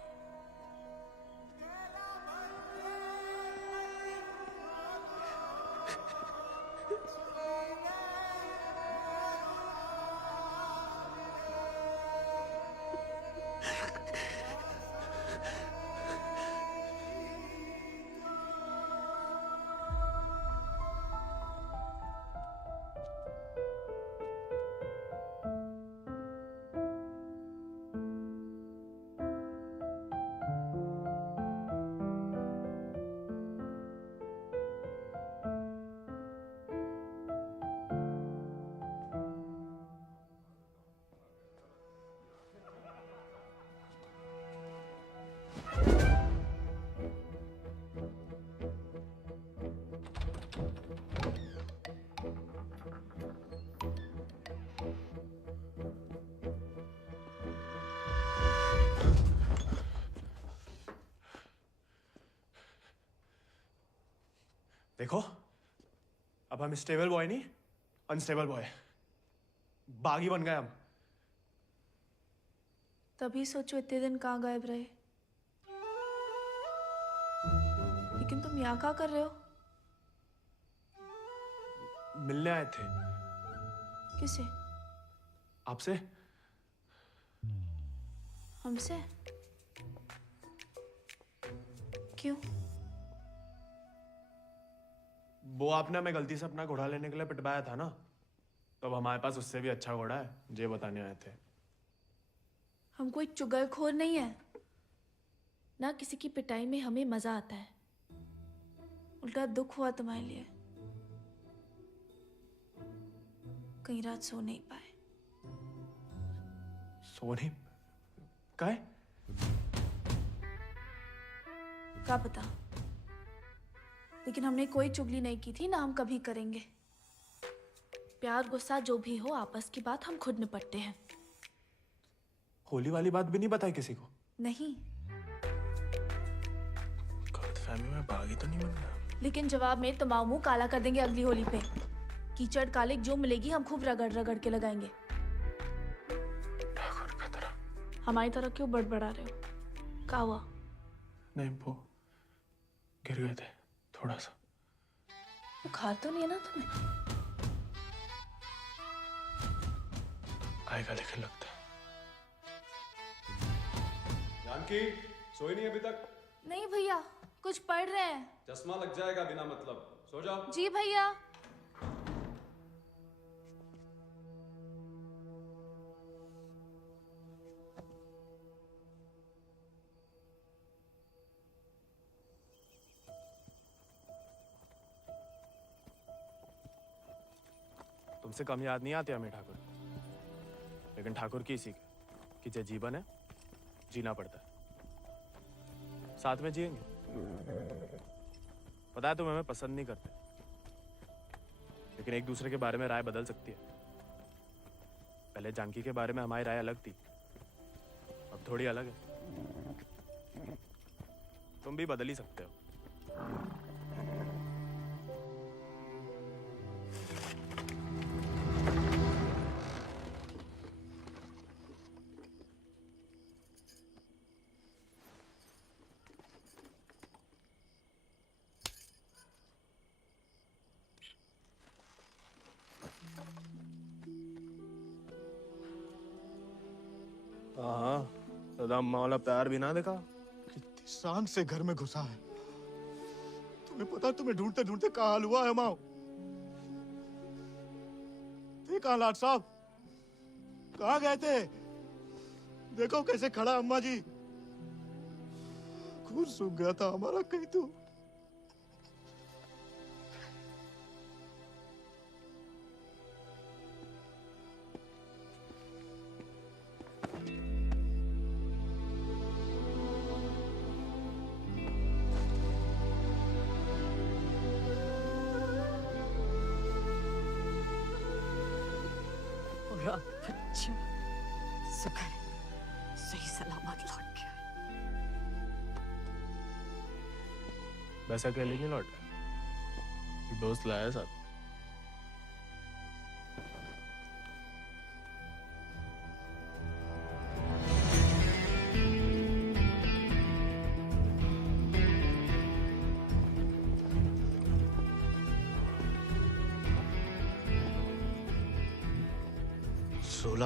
देखो, अब हम स्टेबल बॉय नहीं, अनस्टेबल बॉय, बागी बन गए हम। तभी सोचो इतने दिन कहाँ गायब रहे। लेकिन तुम यहाँ क्या कर रहे हो? मिलने आए थे। किसे? आपसे। हमसे? क्यों? वो आपने हमें गलती से अपना घोड़ा लेने के लिए पिटवाया था ना, तो अब हमारे पास उससे भी अच्छा घोड़ा है, ये बताने आए थे। हम कोई चुगलखोर नहीं है ना, किसी की पिटाई में हमें मजा आता है। उल्टा दुख हुआ तुम्हारे लिए, कई रात सो नहीं पाए। सो नहीं? काहे? क्या पता, लेकिन हमने कोई चुगली नहीं की थी ना, हम कभी करेंगे। प्यार गुस्सा जो भी हो, आपस की बात हम खुद निपटते हैं। होली वाली बात भी नहीं बताई किसी को? नहीं। गलतफहमी में बागी तो नहीं बन गया? लेकिन जवाब में तुम्हारा मुंह काला कर देंगे अगली होली पे। कीचड़ कालिक जो मिलेगी हम खूब रगड़ रगड़ के लगाएंगे। ठाकुर का तरह हमारी तरह क्यों बड़बड़ा रहे हो? क्या हुआ? नहीं, वो गिर गए थे थोड़ा सा। बुखार तो नहीं है ना तुम्हें? आएगा लेकिन लगता है। जानकी सोई नहीं अभी तक? नहीं भैया, कुछ पढ़ रहे हैं। चश्मा लग जाएगा बिना मतलब, सो जाओ। जी भैया। तुमसे कम याद नहीं आती हमें ठाकुर, लेकिन ठाकुर की इसी कि जो जीवन है जीना पड़ता है, साथ में जिएंगे। पता है तुम हमें पसंद नहीं करते, लेकिन एक दूसरे के बारे में राय बदल सकती है। पहले जानकी के बारे में हमारी राय अलग थी, अब थोड़ी अलग है। तुम भी बदल ही सकते हो। हाँ, सदा मौला प्यार भी ना देखा। कितनी शान से घर में घुसा है। तुम्हें पता, तुम्हें ढूंढते ढूंढते कहाँ हाल हुआ है माओ। कहाँ लाट साहब, कहाँ गए थे? देखो कैसे खड़ा अम्मा जी। खून सूख गया था हमारा कहीं तो। अच्छा, शुक्र है सही सलामत लौट गया। वैसा अकेले नहीं लौटा, दोस्त लाया साथ।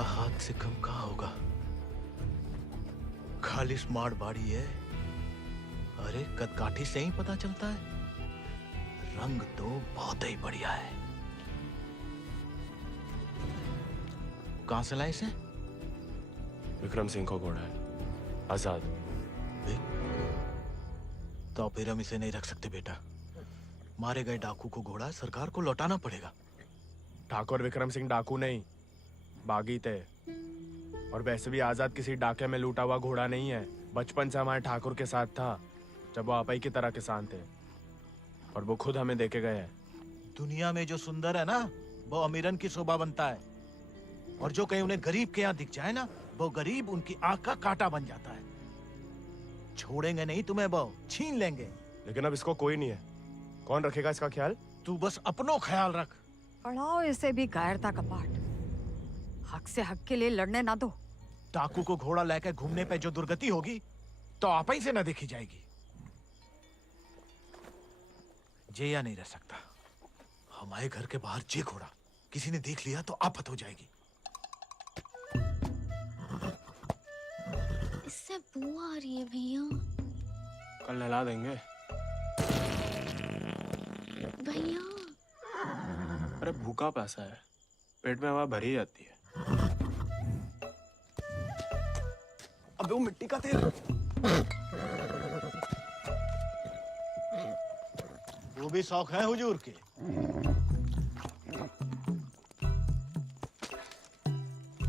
हाथ से कम कहाँ होगा? खाली स्मार्ट बाड़ी है। अरे कदकाठी से ही पता चलता है। रंग तो बहुत ही बढ़िया है। कहां से लाए इसे? विक्रम सिंह को घोड़ा है, आजाद। तो फिर हम इसे नहीं रख सकते बेटा। मारे गए डाकू को घोड़ा सरकार को लौटाना पड़ेगा। ठाकुर विक्रम सिंह डाकू नहीं, बागी थे। और वैसे भी आजाद किसी डाके में लूटा हुआ घोड़ा नहीं है। बचपन से हमारे ठाकुर के साथ था, जब वो आपई की तरह किसान थे, और वो खुद हमें देके गए हैं। दुनिया में जो सुंदर है ना, वो अमीरन की शोभा बनता है। और जो कहीं उन्हें गरीब के यहाँ दिख जाए ना, वो गरीब उनकी आंख का कांटा बन जाता है। छोड़ेंगे नहीं तुम्हें, वो छीन लेंगे। लेकिन अब इसको कोई नहीं है, कौन रखेगा इसका ख्याल? तू बस अपनो ख्याल रख। पढ़ाओ इसे भी कायरता का पाठ। हक से हक के लिए लड़ने ना दो। डाकू को घोड़ा लेकर घूमने पे जो दुर्गति होगी, तो आप ही से न देखी जाएगी। जेया नहीं रह सकता। हमारे घर के बाहर जे घोड़ा किसी ने देख लिया तो आफत हो जाएगी। इससे बू आ रही है भैया। कल नहला देंगे भैया। अरे भूखा पैसा है, पेट में हवा भरी जाती है। अबे वो मिट्टी का तेल। वो भी शौक है हुजूर के।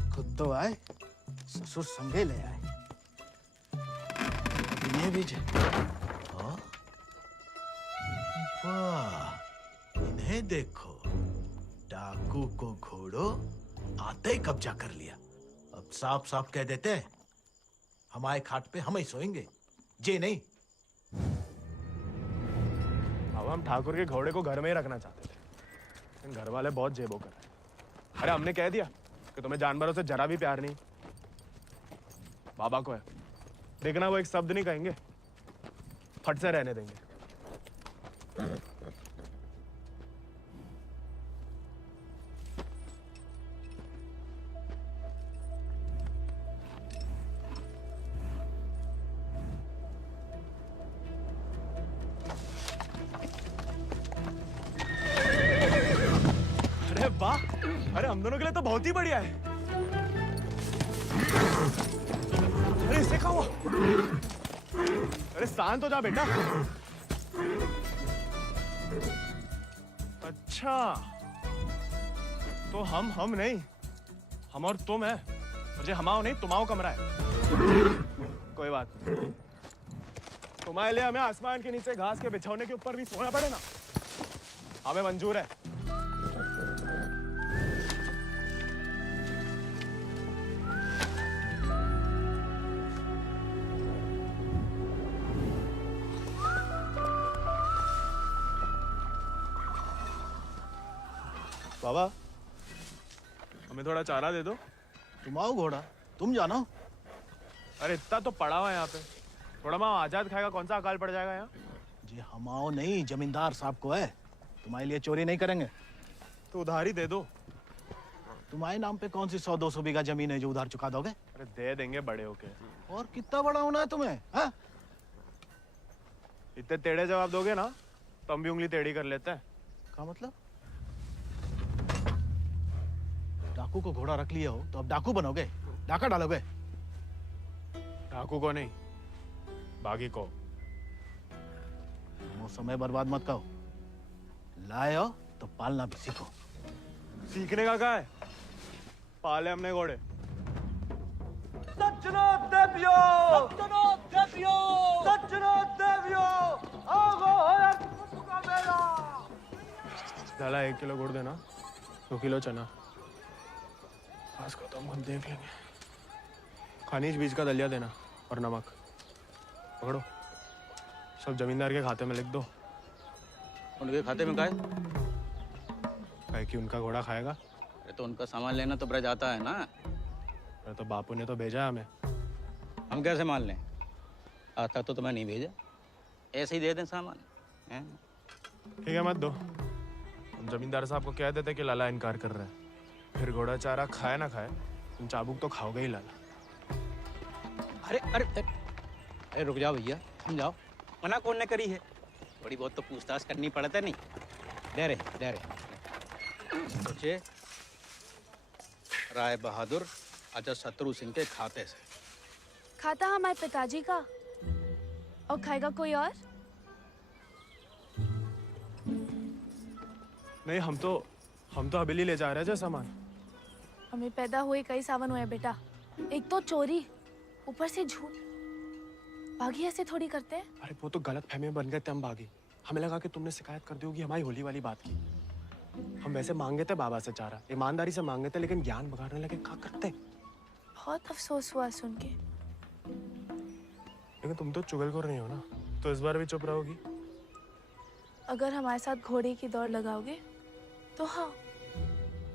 खुद तो आए, ससुर संगे ले आए। ये भी वाह, इन्हें देखो। डाकू को घोड़ो आते ही कब्जा कर लिया। अब साफ साफ कह देते हैं, हमारे खाट पे हम ही सोएंगे, जे नहीं। अब हम ठाकुर के घोड़े को घर में ही रखना चाहते थे, लेकिन घर वाले बहुत जेबो कर रहे हैं। अरे हमने कह दिया कि तुम्हें जानवरों से जरा भी प्यार नहीं। बाबा को है। देखना वो एक शब्द नहीं कहेंगे, फट से रहने देंगे। अरे वाह, अरे हम दोनों के लिए तो बहुत ही बढ़िया है। अरे इससे क्या हुआ? अरे शांत हो जा बेटा। अच्छा, तो हम नहीं, हम और तुम है। मुझे हमाओ नहीं, तुम्हाओ कमरा है। कोई बात नहीं। तुम्हारे लिए हमें आसमान के नीचे घास के बिछौने के ऊपर भी सोना पड़े ना, हमें मंजूर है। बाबा, हमें थोड़ा चारा दे दो। तुम आओ घोड़ा, तुम जानो। अरे इतना तो पड़ा हुआ है यहाँ पे, थोड़ा माँ आजाद खाएगा, कौन सा अकाल पड़ जाएगा यहाँ? जी हम आओ नहीं, जमींदार साहब को है, तुम्हारे लिए चोरी नहीं करेंगे। तो उधार ही दे दो। तुम्हारे नाम पे कौन सी 100-200 बीघा जमीन है जो उधार चुका दोगे? अरे दे देंगे बड़े होके। और कितना बड़ा होना है तुम्हें? हाँ? इतने टेढ़े जवाब दोगे ना तो हम भी उंगली टेढ़ी कर लेते हैं। क्या मतलब? डाकू को घोड़ा रख लिया हो तो अब डाकू बनोगे, डाका डालोगे? डाकू को नहीं, बागी को। वो समय बर्बाद मत करो, लाए हो तो पालना भी सीखो। सीखने का क्या है, पाले हमने घोड़े। सज्जनों देवियों, सज्जनों देवियों, सज्जनों देवियों, आगो है का मेला। डाला 1 किलो गुड़ देना, 2 किलो चना। आज को तो हम देख लेंगे। खनिज बीज का दलिया देना और नमक। पकड़ो, सब जमींदार के खाते में लिख दो। उनके खाते में का है? कि उनका घोड़ा खाएगा। अरे तो उनका सामान लेना तो ब्रज आता है ना। अरे तो बापू ने तो भेजा है हमें। हम कैसे मान लें? आता तो तुम्हें नहीं भेजा, ऐसे ही दे दें सामान। ठीक है, मत दो। हम जमींदार साहब को कह देते कि लाला इनकार कर रहा है, फिर घोड़ा चारा खाए ना खाए, तुम चाबुक तो खाओगे ही लाला। अरे अरे अरे रुक जाओ भैया, समझाओ। मना कौन ने करी है? थोड़ी बहुत तो पूछताछ करनी पड़ता नहीं। दे रहे सोचे राय बहादुर अजय शत्रु सिंह के खाते से। खाता हमारे पिताजी का, और खाएगा कोई और? नहीं, हम तो हवेली ले जा रहे हैं सामान। हमें पैदा हुए कई सावन हुए बेटा, एक तो चोरी, ऊपर से झूठ। बागी ऐसे थोड़ी करते हैं। अरे वो तो गलत फहमी में बन गए थे हम बागी। हमें लगा कि तुमने शिकायत कर दी होगी हमारी होली वाली बात की। हम वैसे मांगे थे बाबा से चारा, ईमानदारी से मांगे थे, लेकिन ज्ञान बगाड़ने लगे। क्या करते? बहुत अफसोस हुआ सुन के। लेकिन तुम तो चुगलखोर नहीं हो ना, तो इस बार भी चुप रहोगी? अगर हमारे साथ घोड़े की दौड़ लगाओगे तो हाँ,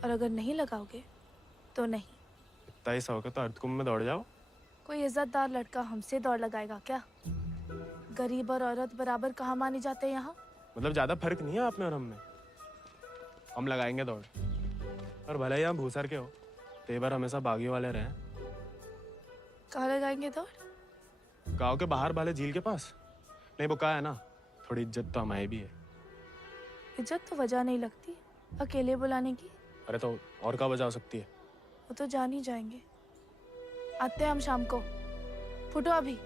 और अगर नहीं लगाओगे तो नहीं। इतना ही शौक है तो अर्धकुंभ में दौड़ जाओ। कोई इज्जतदार लड़का हमसे दौड़ लगाएगा क्या? गरीब और औरत बराबर कहाँ माने जाते हैं यहाँ? मतलब ज्यादा फर्क नहीं है आप में और हम में। हम लगाएंगे दौड़, और भले ही हम भूसर के हो, तेवर हमेशा बागी वाले रहे। कहाँ लगाएंगे दौड़? गांव के बाहर वाले झील के पास। नहीं, वो कहा है ना, थोड़ी इज्जत तो हमारी भी है। इज्जत तो वजह नहीं लगती अकेले बुलाने की। अरे तो और क्या वजह हो सकती है? वो तो जान ही जाएंगे। आते हैं हम शाम को, फुटो अभी।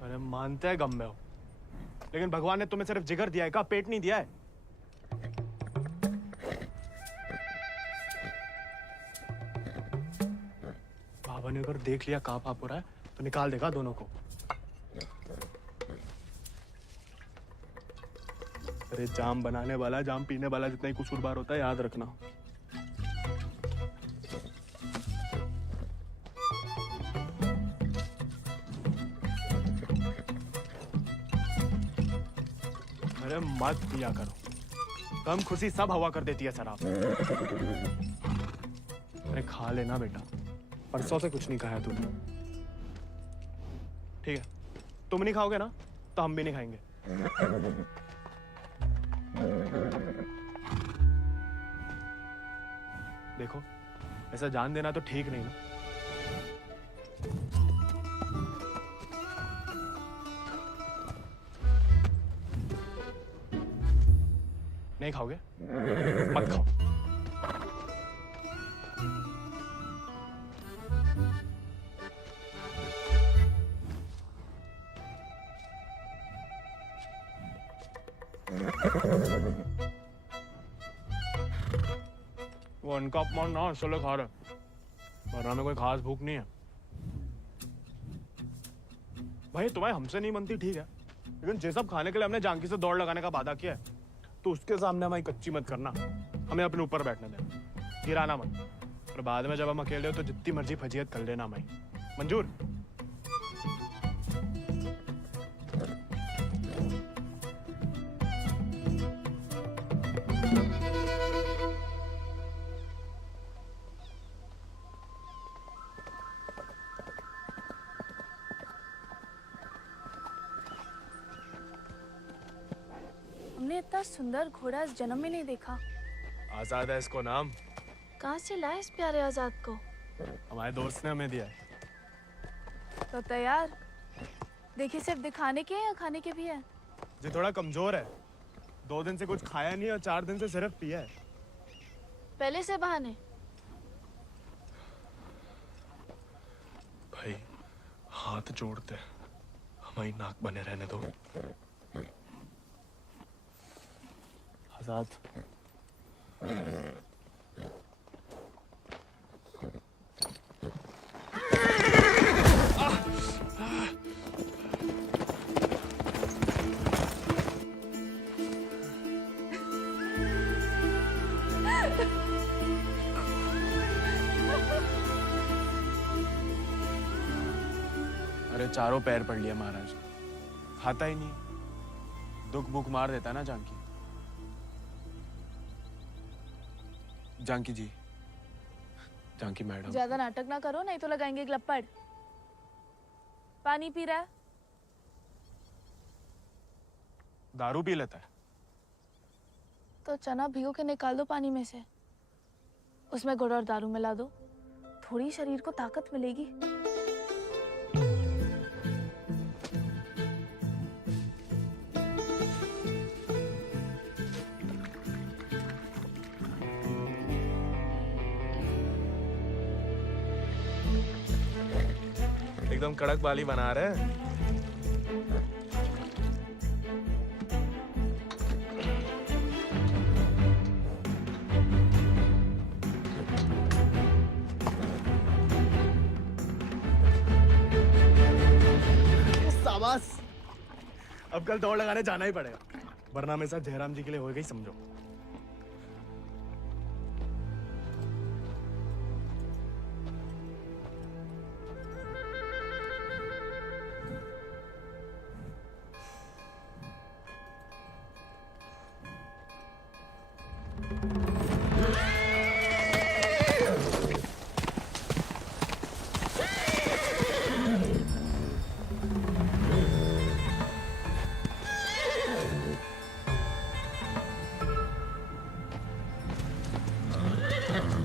अरे मानते हैं गम में हो, लेकिन भगवान ने तुम्हें सिर्फ जिगर दिया है, का पेट नहीं दिया है। बाबा ने अगर देख लिया कहाँ पाप हो रहा है तो निकाल देगा दोनों को। अरे जाम बनाने वाला जाम पीने वाला जितना ही कसूरवार होता है, याद रखना। अरे मत पिया करो, कम खुशी सब हवा कर देती है शराब। अरे खा लेना बेटा, परसों से कुछ नहीं खाया तूने। ठीक है, तुम नहीं खाओगे ना तो हम भी नहीं खाएंगे। देखो, ऐसा जान देना तो ठीक नहीं ना। नहीं खाओगे? मत खाओ। वो उनका अपमान ना इसलिए खा रहे, वरना में कोई खास भूख नहीं है। भाई तुम्हें हमसे नहीं बनती ठीक है, लेकिन जे सब खाने के लिए हमने जानकी से दौड़ लगाने का वादा किया है, तो उसके सामने हमारी कच्ची मत करना। हमें अपने ऊपर बैठने देना, गिराना मत। और बाद में जब हम अकेले हो तो जितनी मर्जी फजीयत कर लेना हमारी। मंजूर? हमने इतना सुंदर घोड़ा इस जन्म में नहीं देखा। आजाद है इसको नाम। कहाँ से लाए इस प्यारे आजाद को? हमारे दोस्त ने हमें दिया है। तो तैयार? देखिए सिर्फ दिखाने के हैं या खाने के भी हैं? जो थोड़ा कमजोर है, 2 दिन से कुछ खाया नहीं और 4 दिन से सिर्फ पिया है। पहले से बहाने। भाई हाथ जोड़ते, हमारी नाक बने रहने दो। आजाद, अरे चारों पैर पड़ लिया महाराज, खाता ही नहीं। दुख भूख मार देता ना जानकी। जानकी जी, जानकी मैडम। ज्यादा नाटक ना करो नहीं तो लगाएंगे ग्लप्पड़। पानी पी रहा है? दारू पी लेता है। तो चना भिगो के निकाल दो पानी में से, उसमें गुड़ और दारू मिला दो, थोड़ी शरीर को ताकत मिलेगी। एकदम कड़क वाली बना रहे हैं। शाबाश, अब कल दौड़ लगाने जाना ही पड़ेगा, वरना मेरे साथ जयराम जी के लिए हो गई समझो।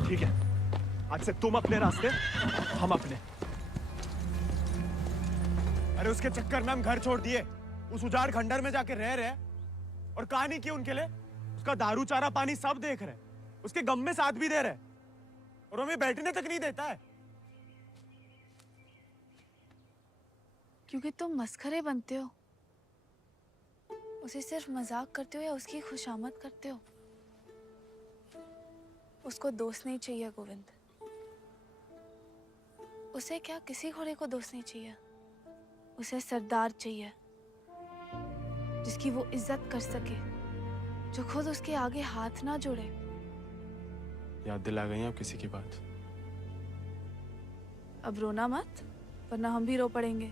ठीक है, आज से तुम अपने रास्ते, हम अपने। अरे उसके चक्कर में हम घर छोड़ दिए, उस उजाड़ खंडर में जाके रह रहे, और कहानी की उनके लिए उसका दारू चारा पानी सब देख रहे, उसके गम में साथ भी दे रहे, और हमें बैठने तक नहीं देता है। क्योंकि तुम मस्खरे बनते हो, उसे सिर्फ मजाक करते हो या उसकी खुशामद करते हो। उसको दोस्त नहीं चाहिए गोविंद, उसे क्या किसी घोड़े को दोस्त नहीं चाहिए, उसे सरदार चाहिए जिसकी वो इज्जत कर सके, जो खुद उसके आगे हाथ ना जोड़े। याद दिला गई आप किसी की बात। अब रोना मत, वरना हम भी रो पड़ेंगे।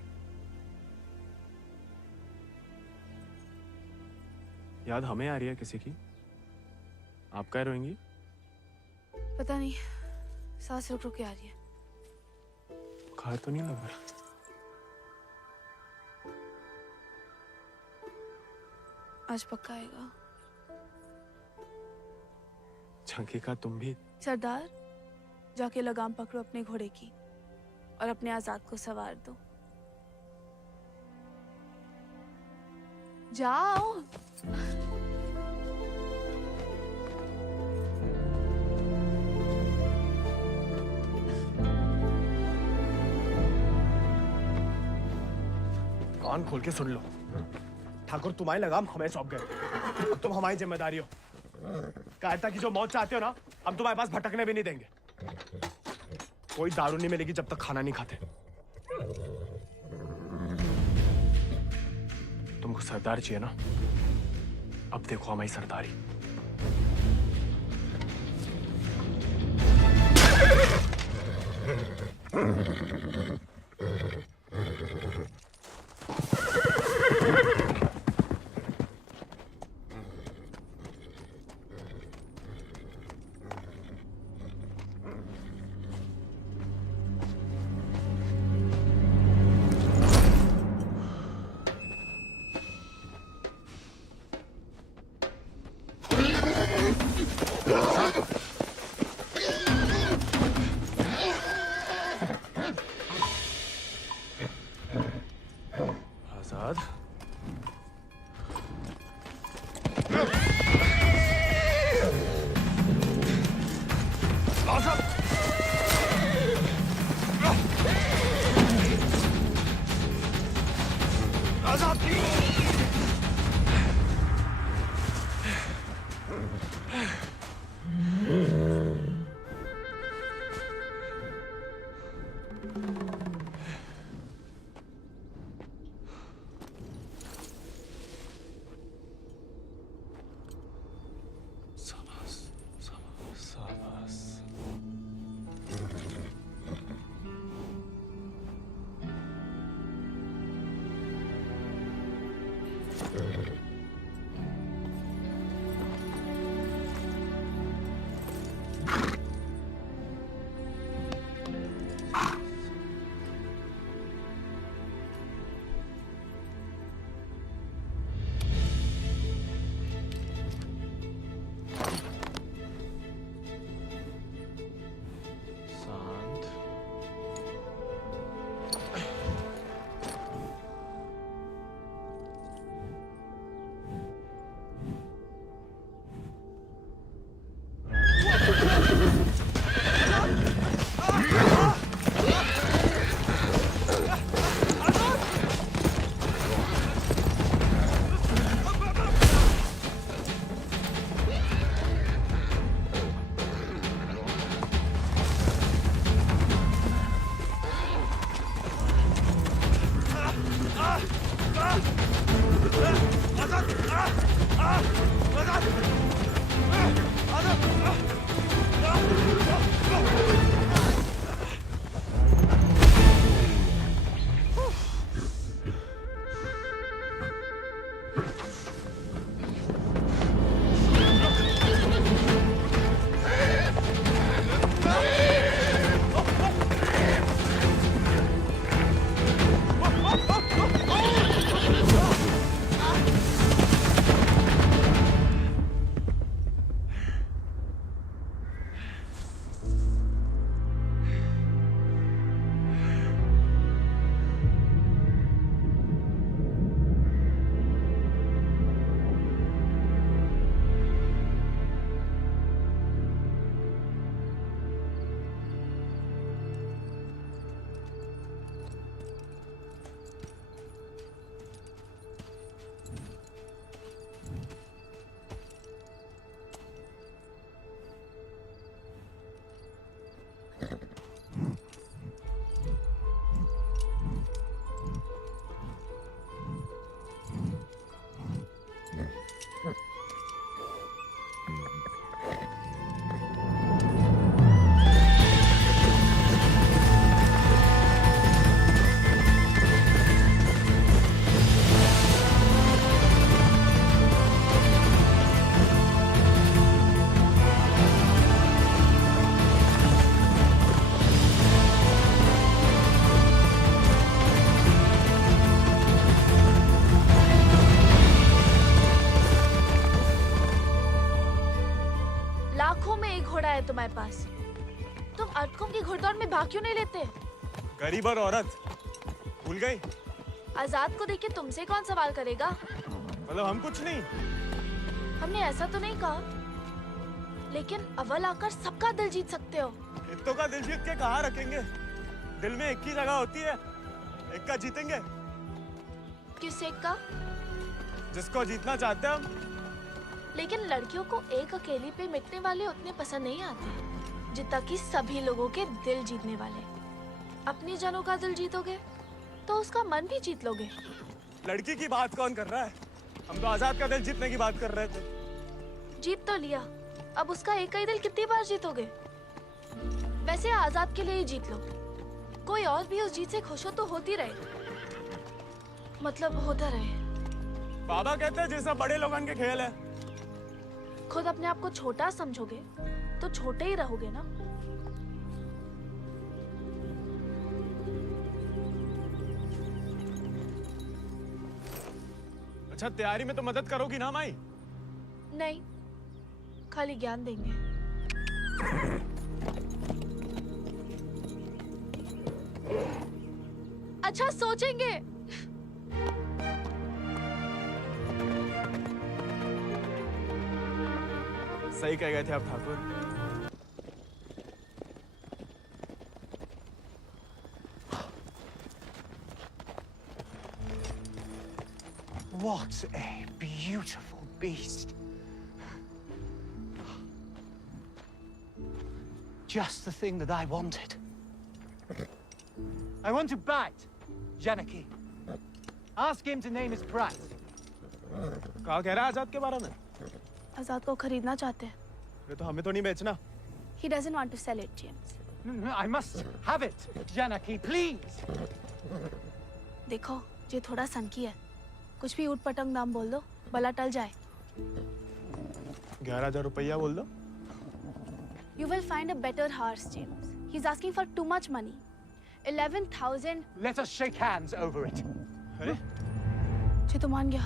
याद हमें आ रही है किसी की? आप क्या रोएंगी? पता नहीं, सांस रुक रुक के आ रही है। बुखार तो नहीं लग रहा? आज पक्का आएगा। झंकी का तुम भी? सरदार, जाके लगाम पकड़ो अपने घोड़े की और अपने आजाद को सवार दो। जाओ। कान खोल के सुन लो, ठाकुर तुम्हारी लगाम हमें सौंप गए। अब तुम हमारी जिम्मेदारी हो। कायरता की जो मौत चाहते हो ना, हम तुम्हारे पास भटकने भी नहीं देंगे। कोई दारू नहीं मिलेगी जब तक खाना नहीं खाते। तुमको सरदार चाहिए ना? अब देखो हमारी सरदारी। आजाद, लाखों में एक घोड़ा है तुम्हारे पास। तुम अटकों की घुड़दौड़ में भाग क्यों नहीं लेते? गरीब और औरत भूल गई? आजाद को देख के तुमसे कौन सवाल करेगा? मतलब हम कुछ नहीं। हमने ऐसा तो नहीं कहा, लेकिन अव्वल आकर सबका दिल जीत सकते हो। इत्तों का दिल जीत के कहाँ रखेंगे? दिल में एक ही जगह होती है, एक का जीतेंगे। किस एक का? जिसको जीतना चाहते हैं हम। लेकिन लड़कियों को एक अकेली पे मिटने वाले उतने पसंद नहीं आते जितना कि सभी लोगों के दिल जीतने वाले। अपनी जनों का दिल जीतोगे तो उसका मन भी जीत लोगे। लड़की की बात कौन कर रहा है? हम तो आजाद का दिल जीतने की बात कर रहे थे। जीत तो लिया, अब उसका एक ही दिल कितनी बार जीतोगे? वैसे आजाद के लिए ही जीत लो। कोई और भी उस जीत से खुश हो तो होती रहे, मतलब होता रहे। बाबा कहते हैं जैसा बड़े लोगों के खेल है। खुद अपने आप को छोटा समझोगे तो छोटे ही रहोगे ना। अच्छा, तैयारी में तो मदद करोगी ना माई? नहीं, खाली ज्ञान देंगे। अच्छा, सोचेंगे। सही कह गए थे आप Thakur. What a beautiful beast. Just the thing that I wanted. I want to bite Janaki. Ask him to name his price. कहा कह रहा है आजाद के बारे में? आजाद को खरीदना चाहते हैं। ये तो हमें तो नहीं बेचना। He doesn't want to sell it, James. No, I must have it, Janaki, please. देखो, ये थोड़ा सनकी है। कुछ भी ऊट-पटंग दाम बोल दो, भला टल जाए। 11,000 रुपया बोल दो। You will find a better horse, James. He's asking for too much money. 11,000. Let us shake hands over it. अरे? ये तो मान गया।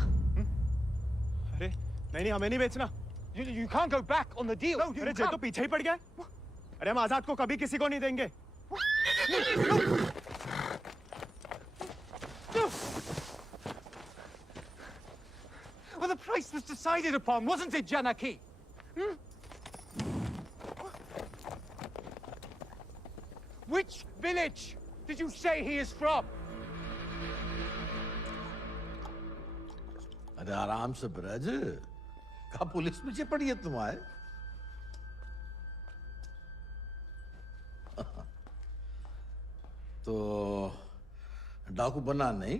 अरे, नहीं, हमें नहीं बेचना। You can't go back on the deal. No, अरे, जे तो पीछे ही पड़ गया। अरे, हम आजाद को कभी किसी को नहीं देंगे। Well, the price was decided upon, wasn't it, Janaki? Which village did you say he is from? अरे आराम से ब्रज, कहा पुलिस पीछे पड़ी है तुम्हारे? तो डाकू बना नहीं,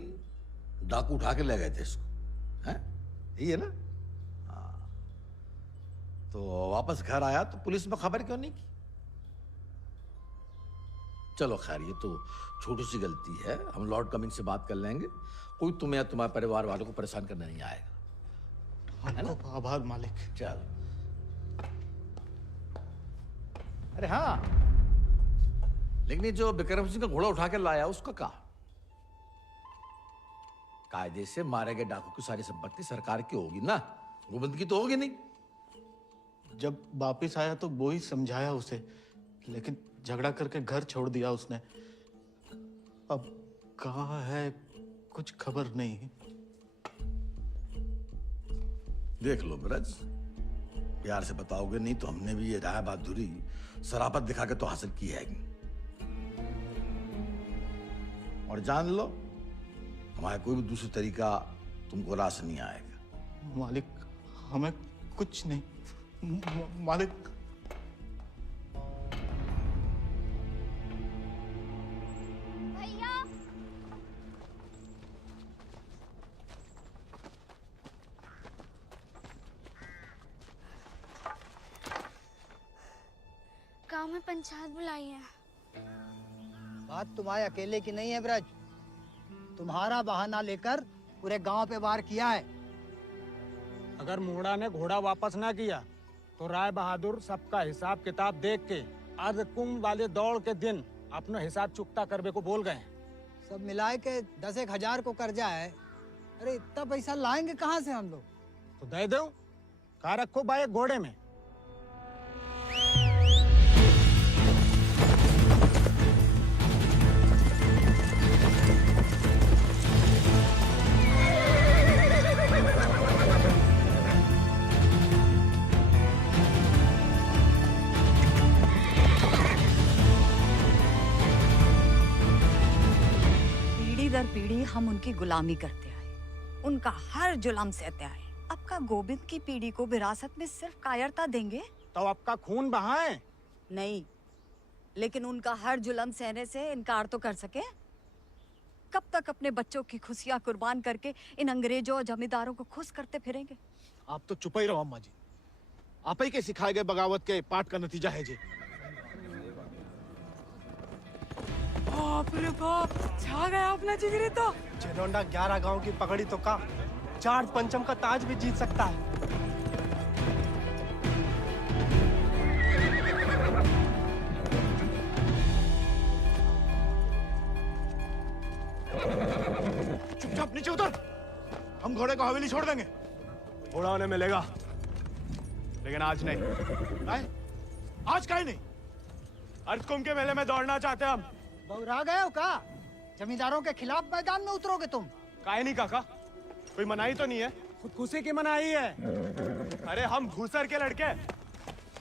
डाकू उठा के ले गए थे इसको, हैं? यही है ना? हाँ। तो वापस घर आया तो पुलिस में खबर क्यों नहीं की? चलो खैर, ये तो छोटी सी गलती है, हम लॉर्ड कमिंग से बात कर लेंगे। कोई तुम्हें या तुम्हारे परिवार वालों को परेशान करने नहीं आएगा। आपका आभार मालिक। चल। अरे हाँ, लेकिन ये जो विक्रम सिंह का घोड़ा उठा के लाया उसका कहा? कायदे से मारे गए डाकू की सारी संपत्ति सरकार की होगी ना, गोविंद की तो होगी नहीं। जब वापिस आया तो वो ही समझाया उसे, लेकिन झगड़ा करके घर छोड़ दिया उसने। अब कहाँ है कुछ खबर नहीं। देख लो ब्रज, प्यार से बताओगे नहीं तो हमने भी ये राय बहादुरी शराफत दिखा के तो हासिल की है। और जान लो, हमारा कोई भी दूसरी तरीका तुमको रास नहीं आएगा। मालिक, हमें कुछ नहीं। मालिक, गांव में पंचायत बुलाई है। बात तुम्हारे अकेले की नहीं है ब्रज, तुम्हारा बहाना लेकर पूरे गांव पे वार किया है। अगर मूड़ा ने घोड़ा वापस ना किया तो राय बहादुर सबका हिसाब किताब देख के अर्ध कुंभ वाले दौड़ के दिन अपना हिसाब चुकता करने को बोल गए। सब मिलाए के 10,000 को कर्जा है। अरे इतना पैसा लाएंगे कहाँ से हम लोग? तो दे दो, कहा रखो भाई घोड़े में। हम उनकी गुलामी करते आए, उनका हर जुल्म सहते आए। आपका गोविंद की पीढ़ी को विरासत में सिर्फ कायरता देंगे तो आपका खून बहाए? नहीं, लेकिन उनका हर जुल्म सहने से इनकार तो कर सके। कब तक अपने बच्चों की खुशियां कुर्बान करके इन अंग्रेजों और जमींदारों को खुश करते फिरेंगे? आप तो चुप ही रहो अम्मा जी। आप ही के सिखाए गए बगावत के पाठ का नतीजा है जी। बाप रे बाप, छा गया अपना जिगरी तो। चिरोंडा 11 गांव की पकड़ी तो का 4 पंचम का ताज भी जीत सकता है। चुपचाप नीचे उतर। हम घोड़े को हवेली छोड़ देंगे। घोड़ा उन्हें मिलेगा, लेकिन आज नहीं। आज काहे नहीं? अर्धकुंभ के मेले में दौड़ना चाहते हैं हम। बौरा गए हो का? जमींदारों के खिलाफ मैदान में उतरोगे तुम? काहे नहीं काका, कोई मनाही तो नहीं है? खुदकुशी की मनाही है। अरे हम घूसर के लड़के,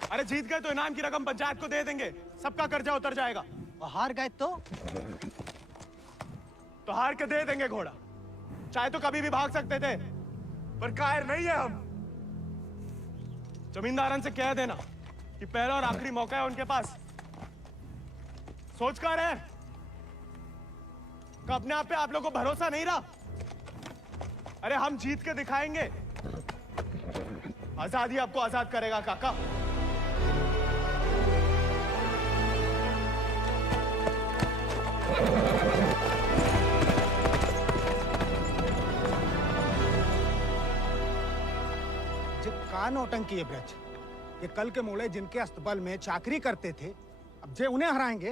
अरे जीत गए तो इनाम की रकम पंचायत को दे देंगे, सबका कर्जा उतर जाएगा। और हार गए तो हार के दे देंगे घोड़ा। चाहे तो कभी भी भाग सकते थे, पर कायर नहीं है हम। जमींदारन से कह देना कि पहला और आखिरी मौका है उनके पास। सोच कर है कि अपने आप पे आप लोगों को भरोसा नहीं रहा। अरे हम जीत के दिखाएंगे, आजादी आपको आजाद करेगा काका। का नौटंकी है ब्रज, ये कल के मोड़े जिनके अस्तबल में चाकरी करते थे, अब जे उन्हें हराएंगे।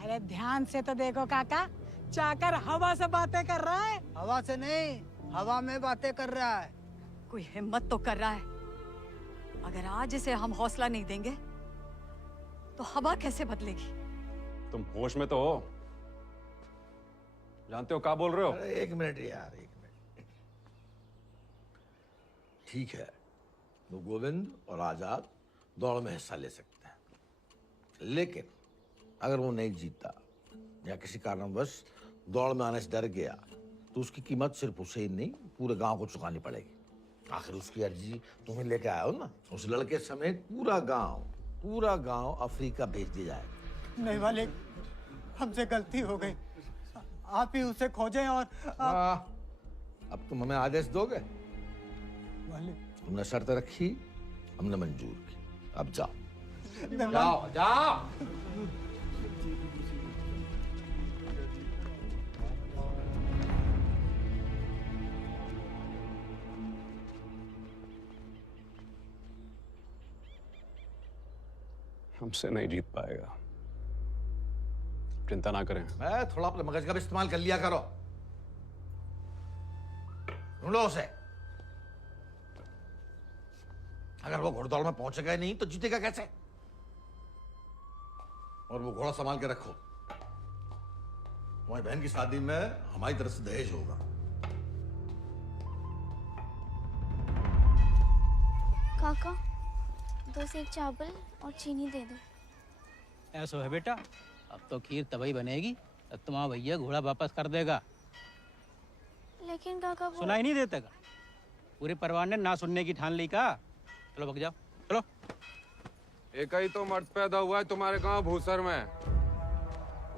अरे ध्यान से तो देखो काका, चाकर हवा से बातें कर रहा है। हवा से नहीं, हवा में बातें कर रहा है। कोई हिम्मत तो कर रहा है। अगर आज इसे हम हौसला नहीं देंगे तो हवा कैसे बदलेगी? तुम होश में तो हो? जानते हो क्या बोल रहे हो? अरे एक मिनट यार, एक मिनट। ठीक है, वो गोविंद और आजाद दौड़ में हिस्सा ले सकते हैं, लेकिन अगर वो नहीं जीता या किसी कारणवश दौड़ में आने से डर गया तो उसकी कीमत सिर्फ उसे ही नहीं पूरे गांव को चुकानी पड़ेगी। आखिर उसकी अर्जी तुम्हें लेके आया हो ना। उस लड़के समेत पूरा गांव अफ्रीका भेज दिया जाएगा। नहीं वाले, हमसे गलती हो गई, आप ही उसे खोजें। और अब तुम हमें आदेश दोगे? वाले तुमने शर्त रखी, हमने मंजूर की, अब जाओ। नहीं, जाओ जाओ। हमसे नहीं जीत पाएगा, चिंता ना करें। मैं थोड़ा अपने मगज का भी इस्तेमाल कर लिया करो। ढूंढो उसे। अगर वो घोड़दौड़ में पहुंचेगा ही नहीं तो जीतेगा कैसे? और वो घोड़ा संभाल के रखो, तुम्हारी बहन की शादी में हमारी तरफ से दहेज होगा। काका 2 सेक चावल और चीनी दे दो। ऐसा है बेटा, अब तो खीर तभी बनेगी तब तुम्हारा भैया घोड़ा वापस कर देगा। लेकिन काका वो... सुनाई नहीं देता का? पूरे परिवार ने ना सुनने की ठान ली का। चलो भग जाओ, चलो। एक ही तो मर्द पैदा हुआ है तुम्हारे गांव भूसर में।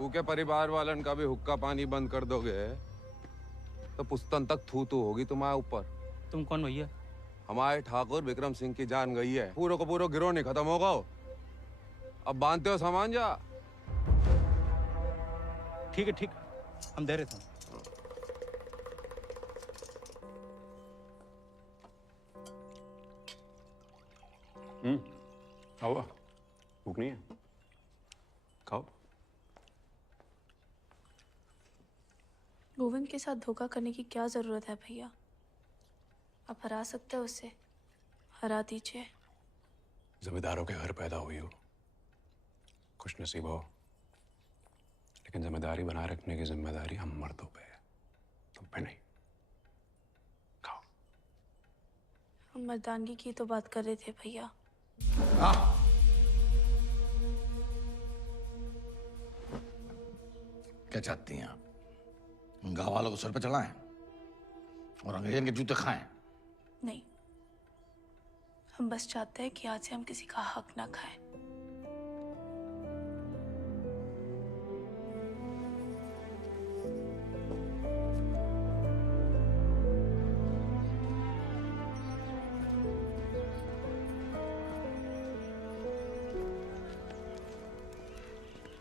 ऊके परिवार वालन का भी हुक्का पानी बंद कर दोगे तो पुस्तन तक थू थू होगी तुम्हारे ऊपर। तुम कौन भैया? हमारे ठाकुर विक्रम सिंह की जान गई है, पूरा को पूरा गिरोह नहीं खत्म होगा। अब बांधते हो सामान जा। ठीक है, ठीक, हम दे रहे थे। खाओ, भूख नहीं है? खाओ। गोविंद के साथ धोखा करने की क्या जरूरत है भैया? आप हरा सकते हो उसे, हरा दीजिए। जमींदारों के घर पैदा हुई हो, खुश नसीब हो, लेकिन जिम्मेदारी बनाए रखने की जिम्मेदारी हम मर्दों पे है, तुम पे नहीं। खाओ। हम मर्दानगी की तो बात कर रहे थे भैया। क्या चाहती हैं आप? गांव वालों को सर पे चढ़ाएं और अंग्रेजन के जूते खाएं। नहीं, हम बस चाहते हैं कि आज से हम किसी का हक ना खाएं।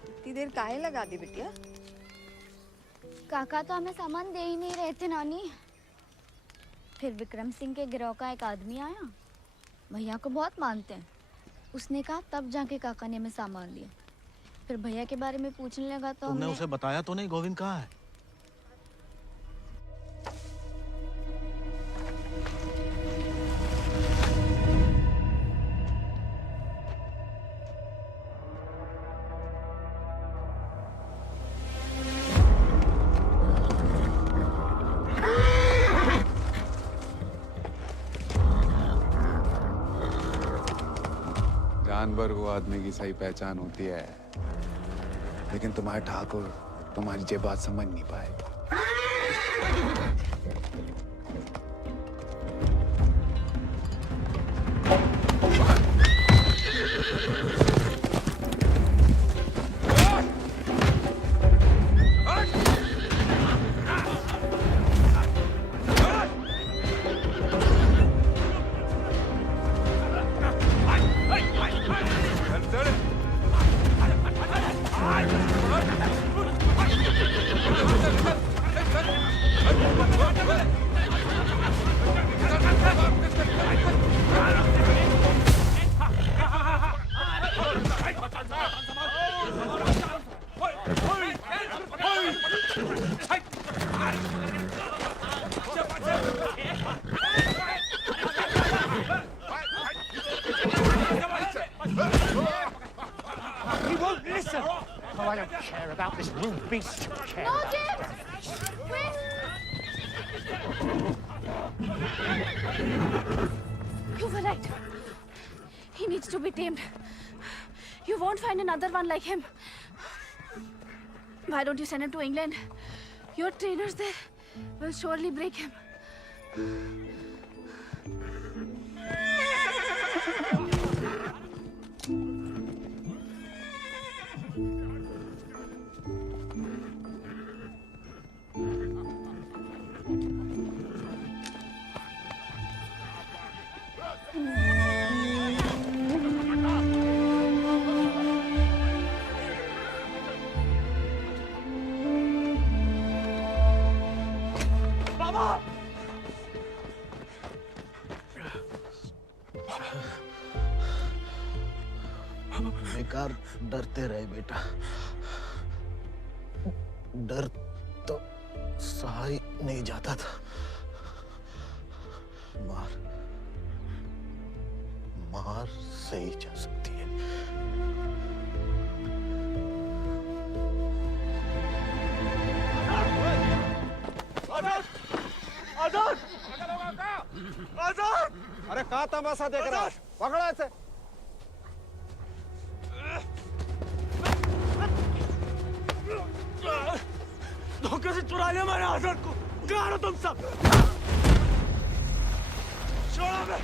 इतनी देर काहे लगा दी बिटिया? काका तो हमें सामान दे ही नहीं रहे थे नानी। फिर विक्रम सिंह के गिरोह का एक आदमी आया, भैया को बहुत मानते हैं। उसने कहा तब जाके काका ने हमें सामान दिया। फिर भैया के बारे में पूछने लगा तो तुमने हमने उसे बताया तो नहीं गोविंद कहाँ है? जानवर को आदमी की सही पहचान होती है, लेकिन तुम्हारे ठाकुर तुम्हारी ये बात समझ नहीं पाए। He won't listen. Oh, I don't care about this new beast. No, James! Wait! You were right. He needs to be tamed. You won't find another one like him. Why don't you send him to England? Your trainers there will surely break him. बेकार डरते रहे बेटा, डर तो सहा ही नहीं जाता था। मार मार सही जा सकती है। आजाद! आजाद! अरे कहाँ तमाशा देख रहा है? पकड़ो ऐसे। धोखे से चुरा लिया मैंने आजाद को। कहाँ हो तुम सब? छोड़ो बे।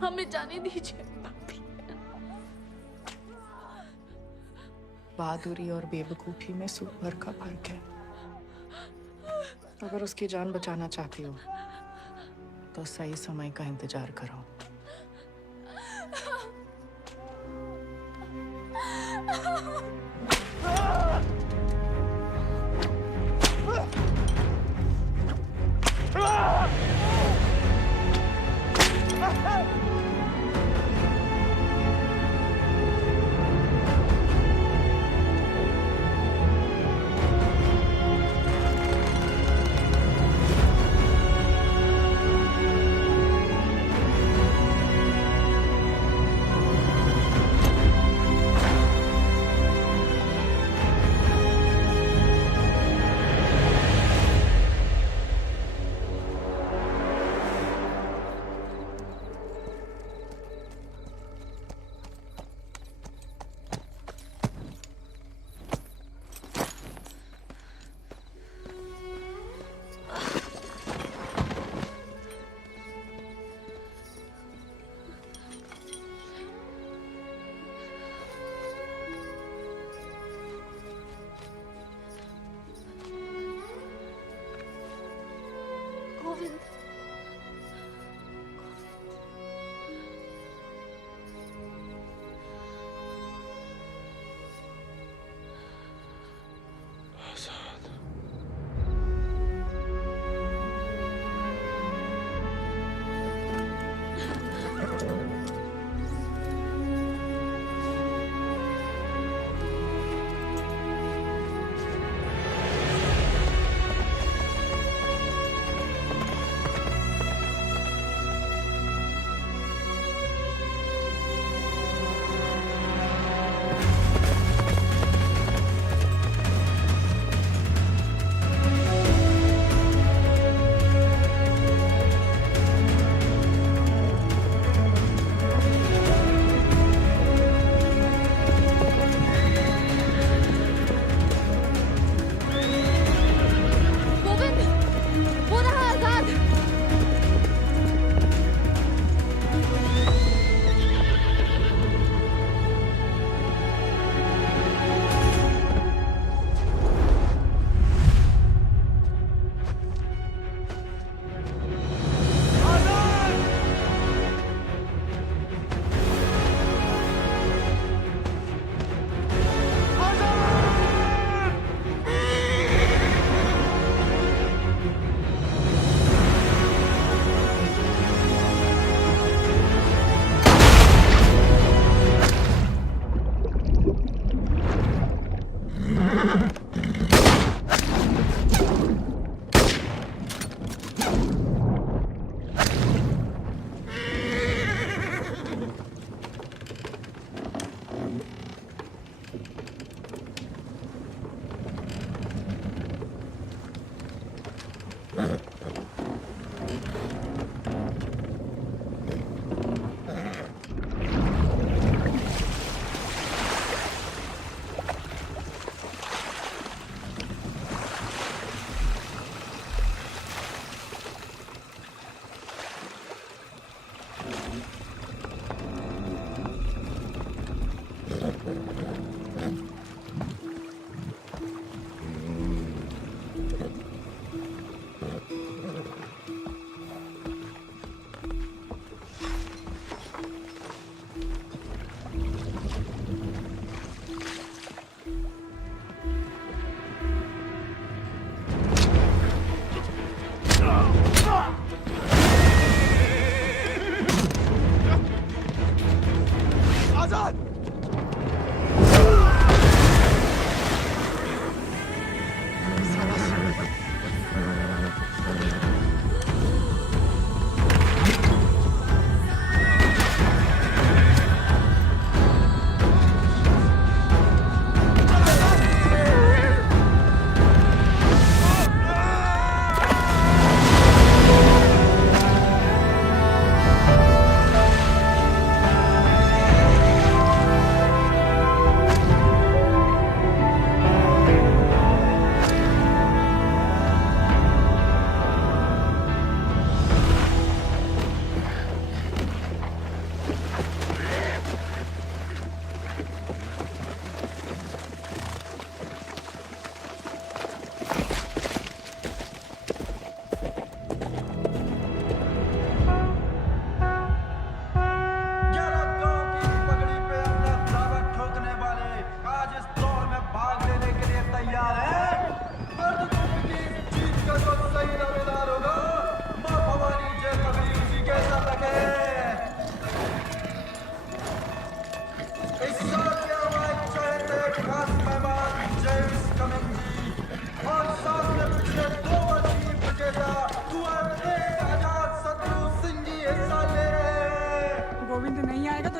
हमें जाने दीजिए। बहादुरी और बेवकूफी में सूप भर का फर्क है। अगर उसकी जान बचाना चाहती हो तो सही समय का इंतजार करो।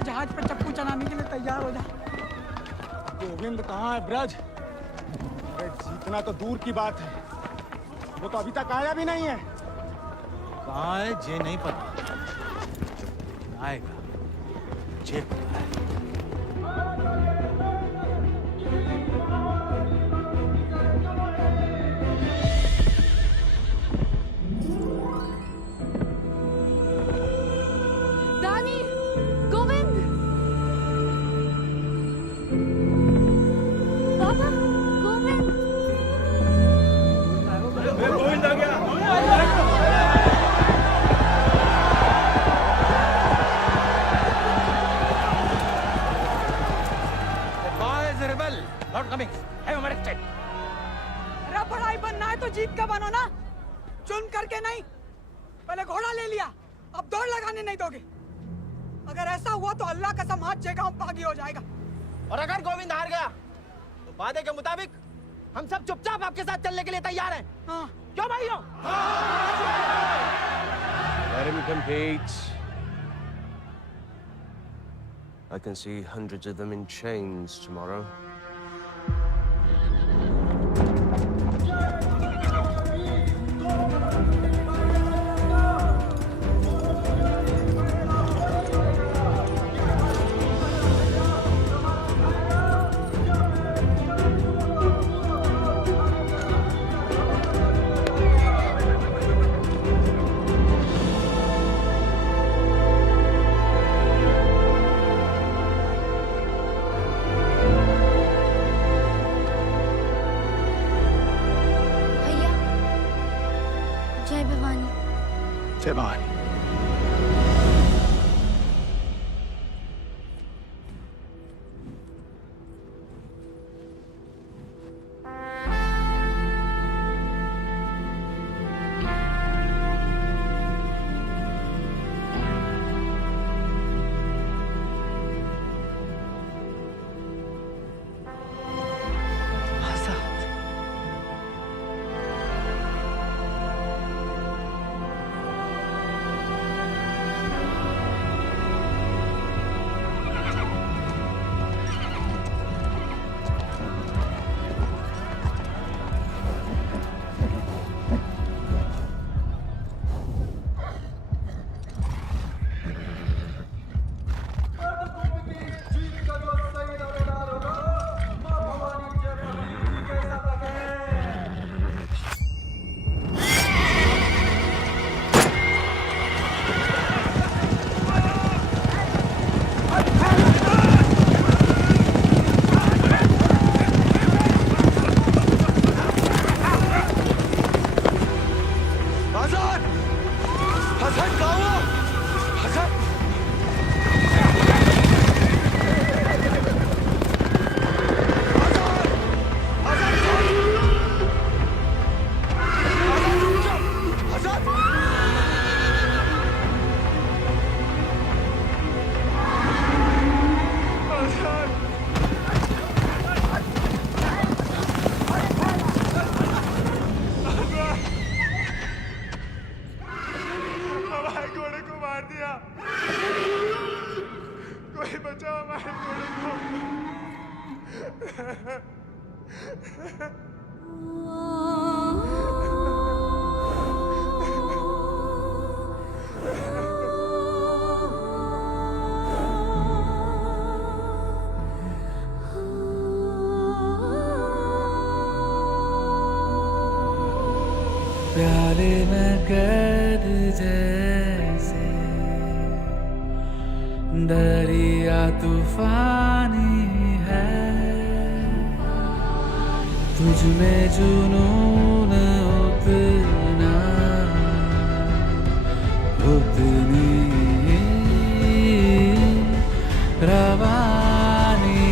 जहाज पर चप्पू चलाने के लिए तैयार हो जा। गोविंद कहाँ है ब्रज? अरे जीतना तो दूर की बात है, वो तो अभी तक आया भी नहीं है। कहाँ है ये नहीं पता, आएगा ये पता है। गोविंद आ गया। हार के नहीं, पहले घोड़ा ले लिया, अब दौड़ लगाने नहीं दोगे। अगर ऐसा हुआ तो अल्लाह कसम हाथ ये गांव बागी हो जाएगा। और अगर गोविंद हार गया तो वादे के मुताबिक हम सब चुपचाप आपके साथ चलने के लिए तैयार हैं। हाँ। क्यों भाइयों? Let him compete. I can see hundreds of them in chains tomorrow. जय भवानी। जय भवानी। प्याले में कैद जैसे दरिया तूफानी है, तुझ में जुनून उतना उतनी रवानी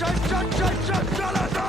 चल चल चल चल चल अंदर।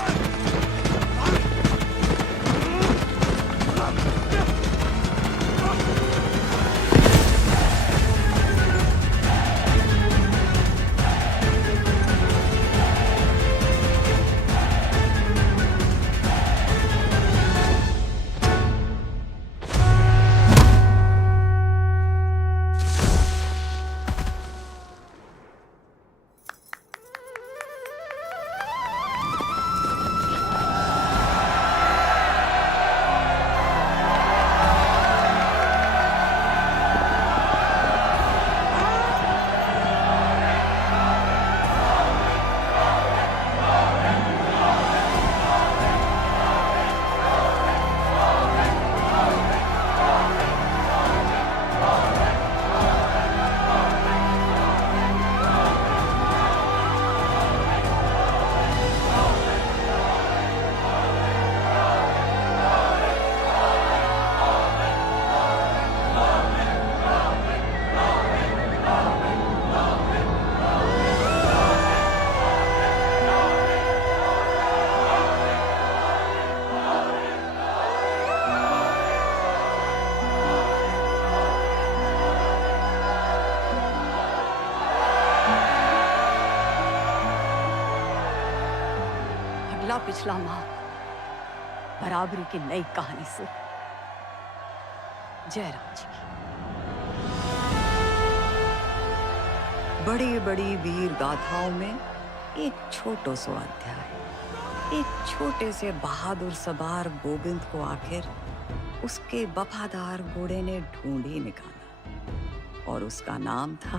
अगला पिछला माह बराबरी की नई कहानी से जयराम जी की। बड़ी बड़ी वीर गाथाओं में एक छोटो सो अध्याय। एक छोटे से बहादुर सवार गोविंद को आखिर उसके वफादार घोड़े ने ढूंढ ही निकाला और उसका नाम था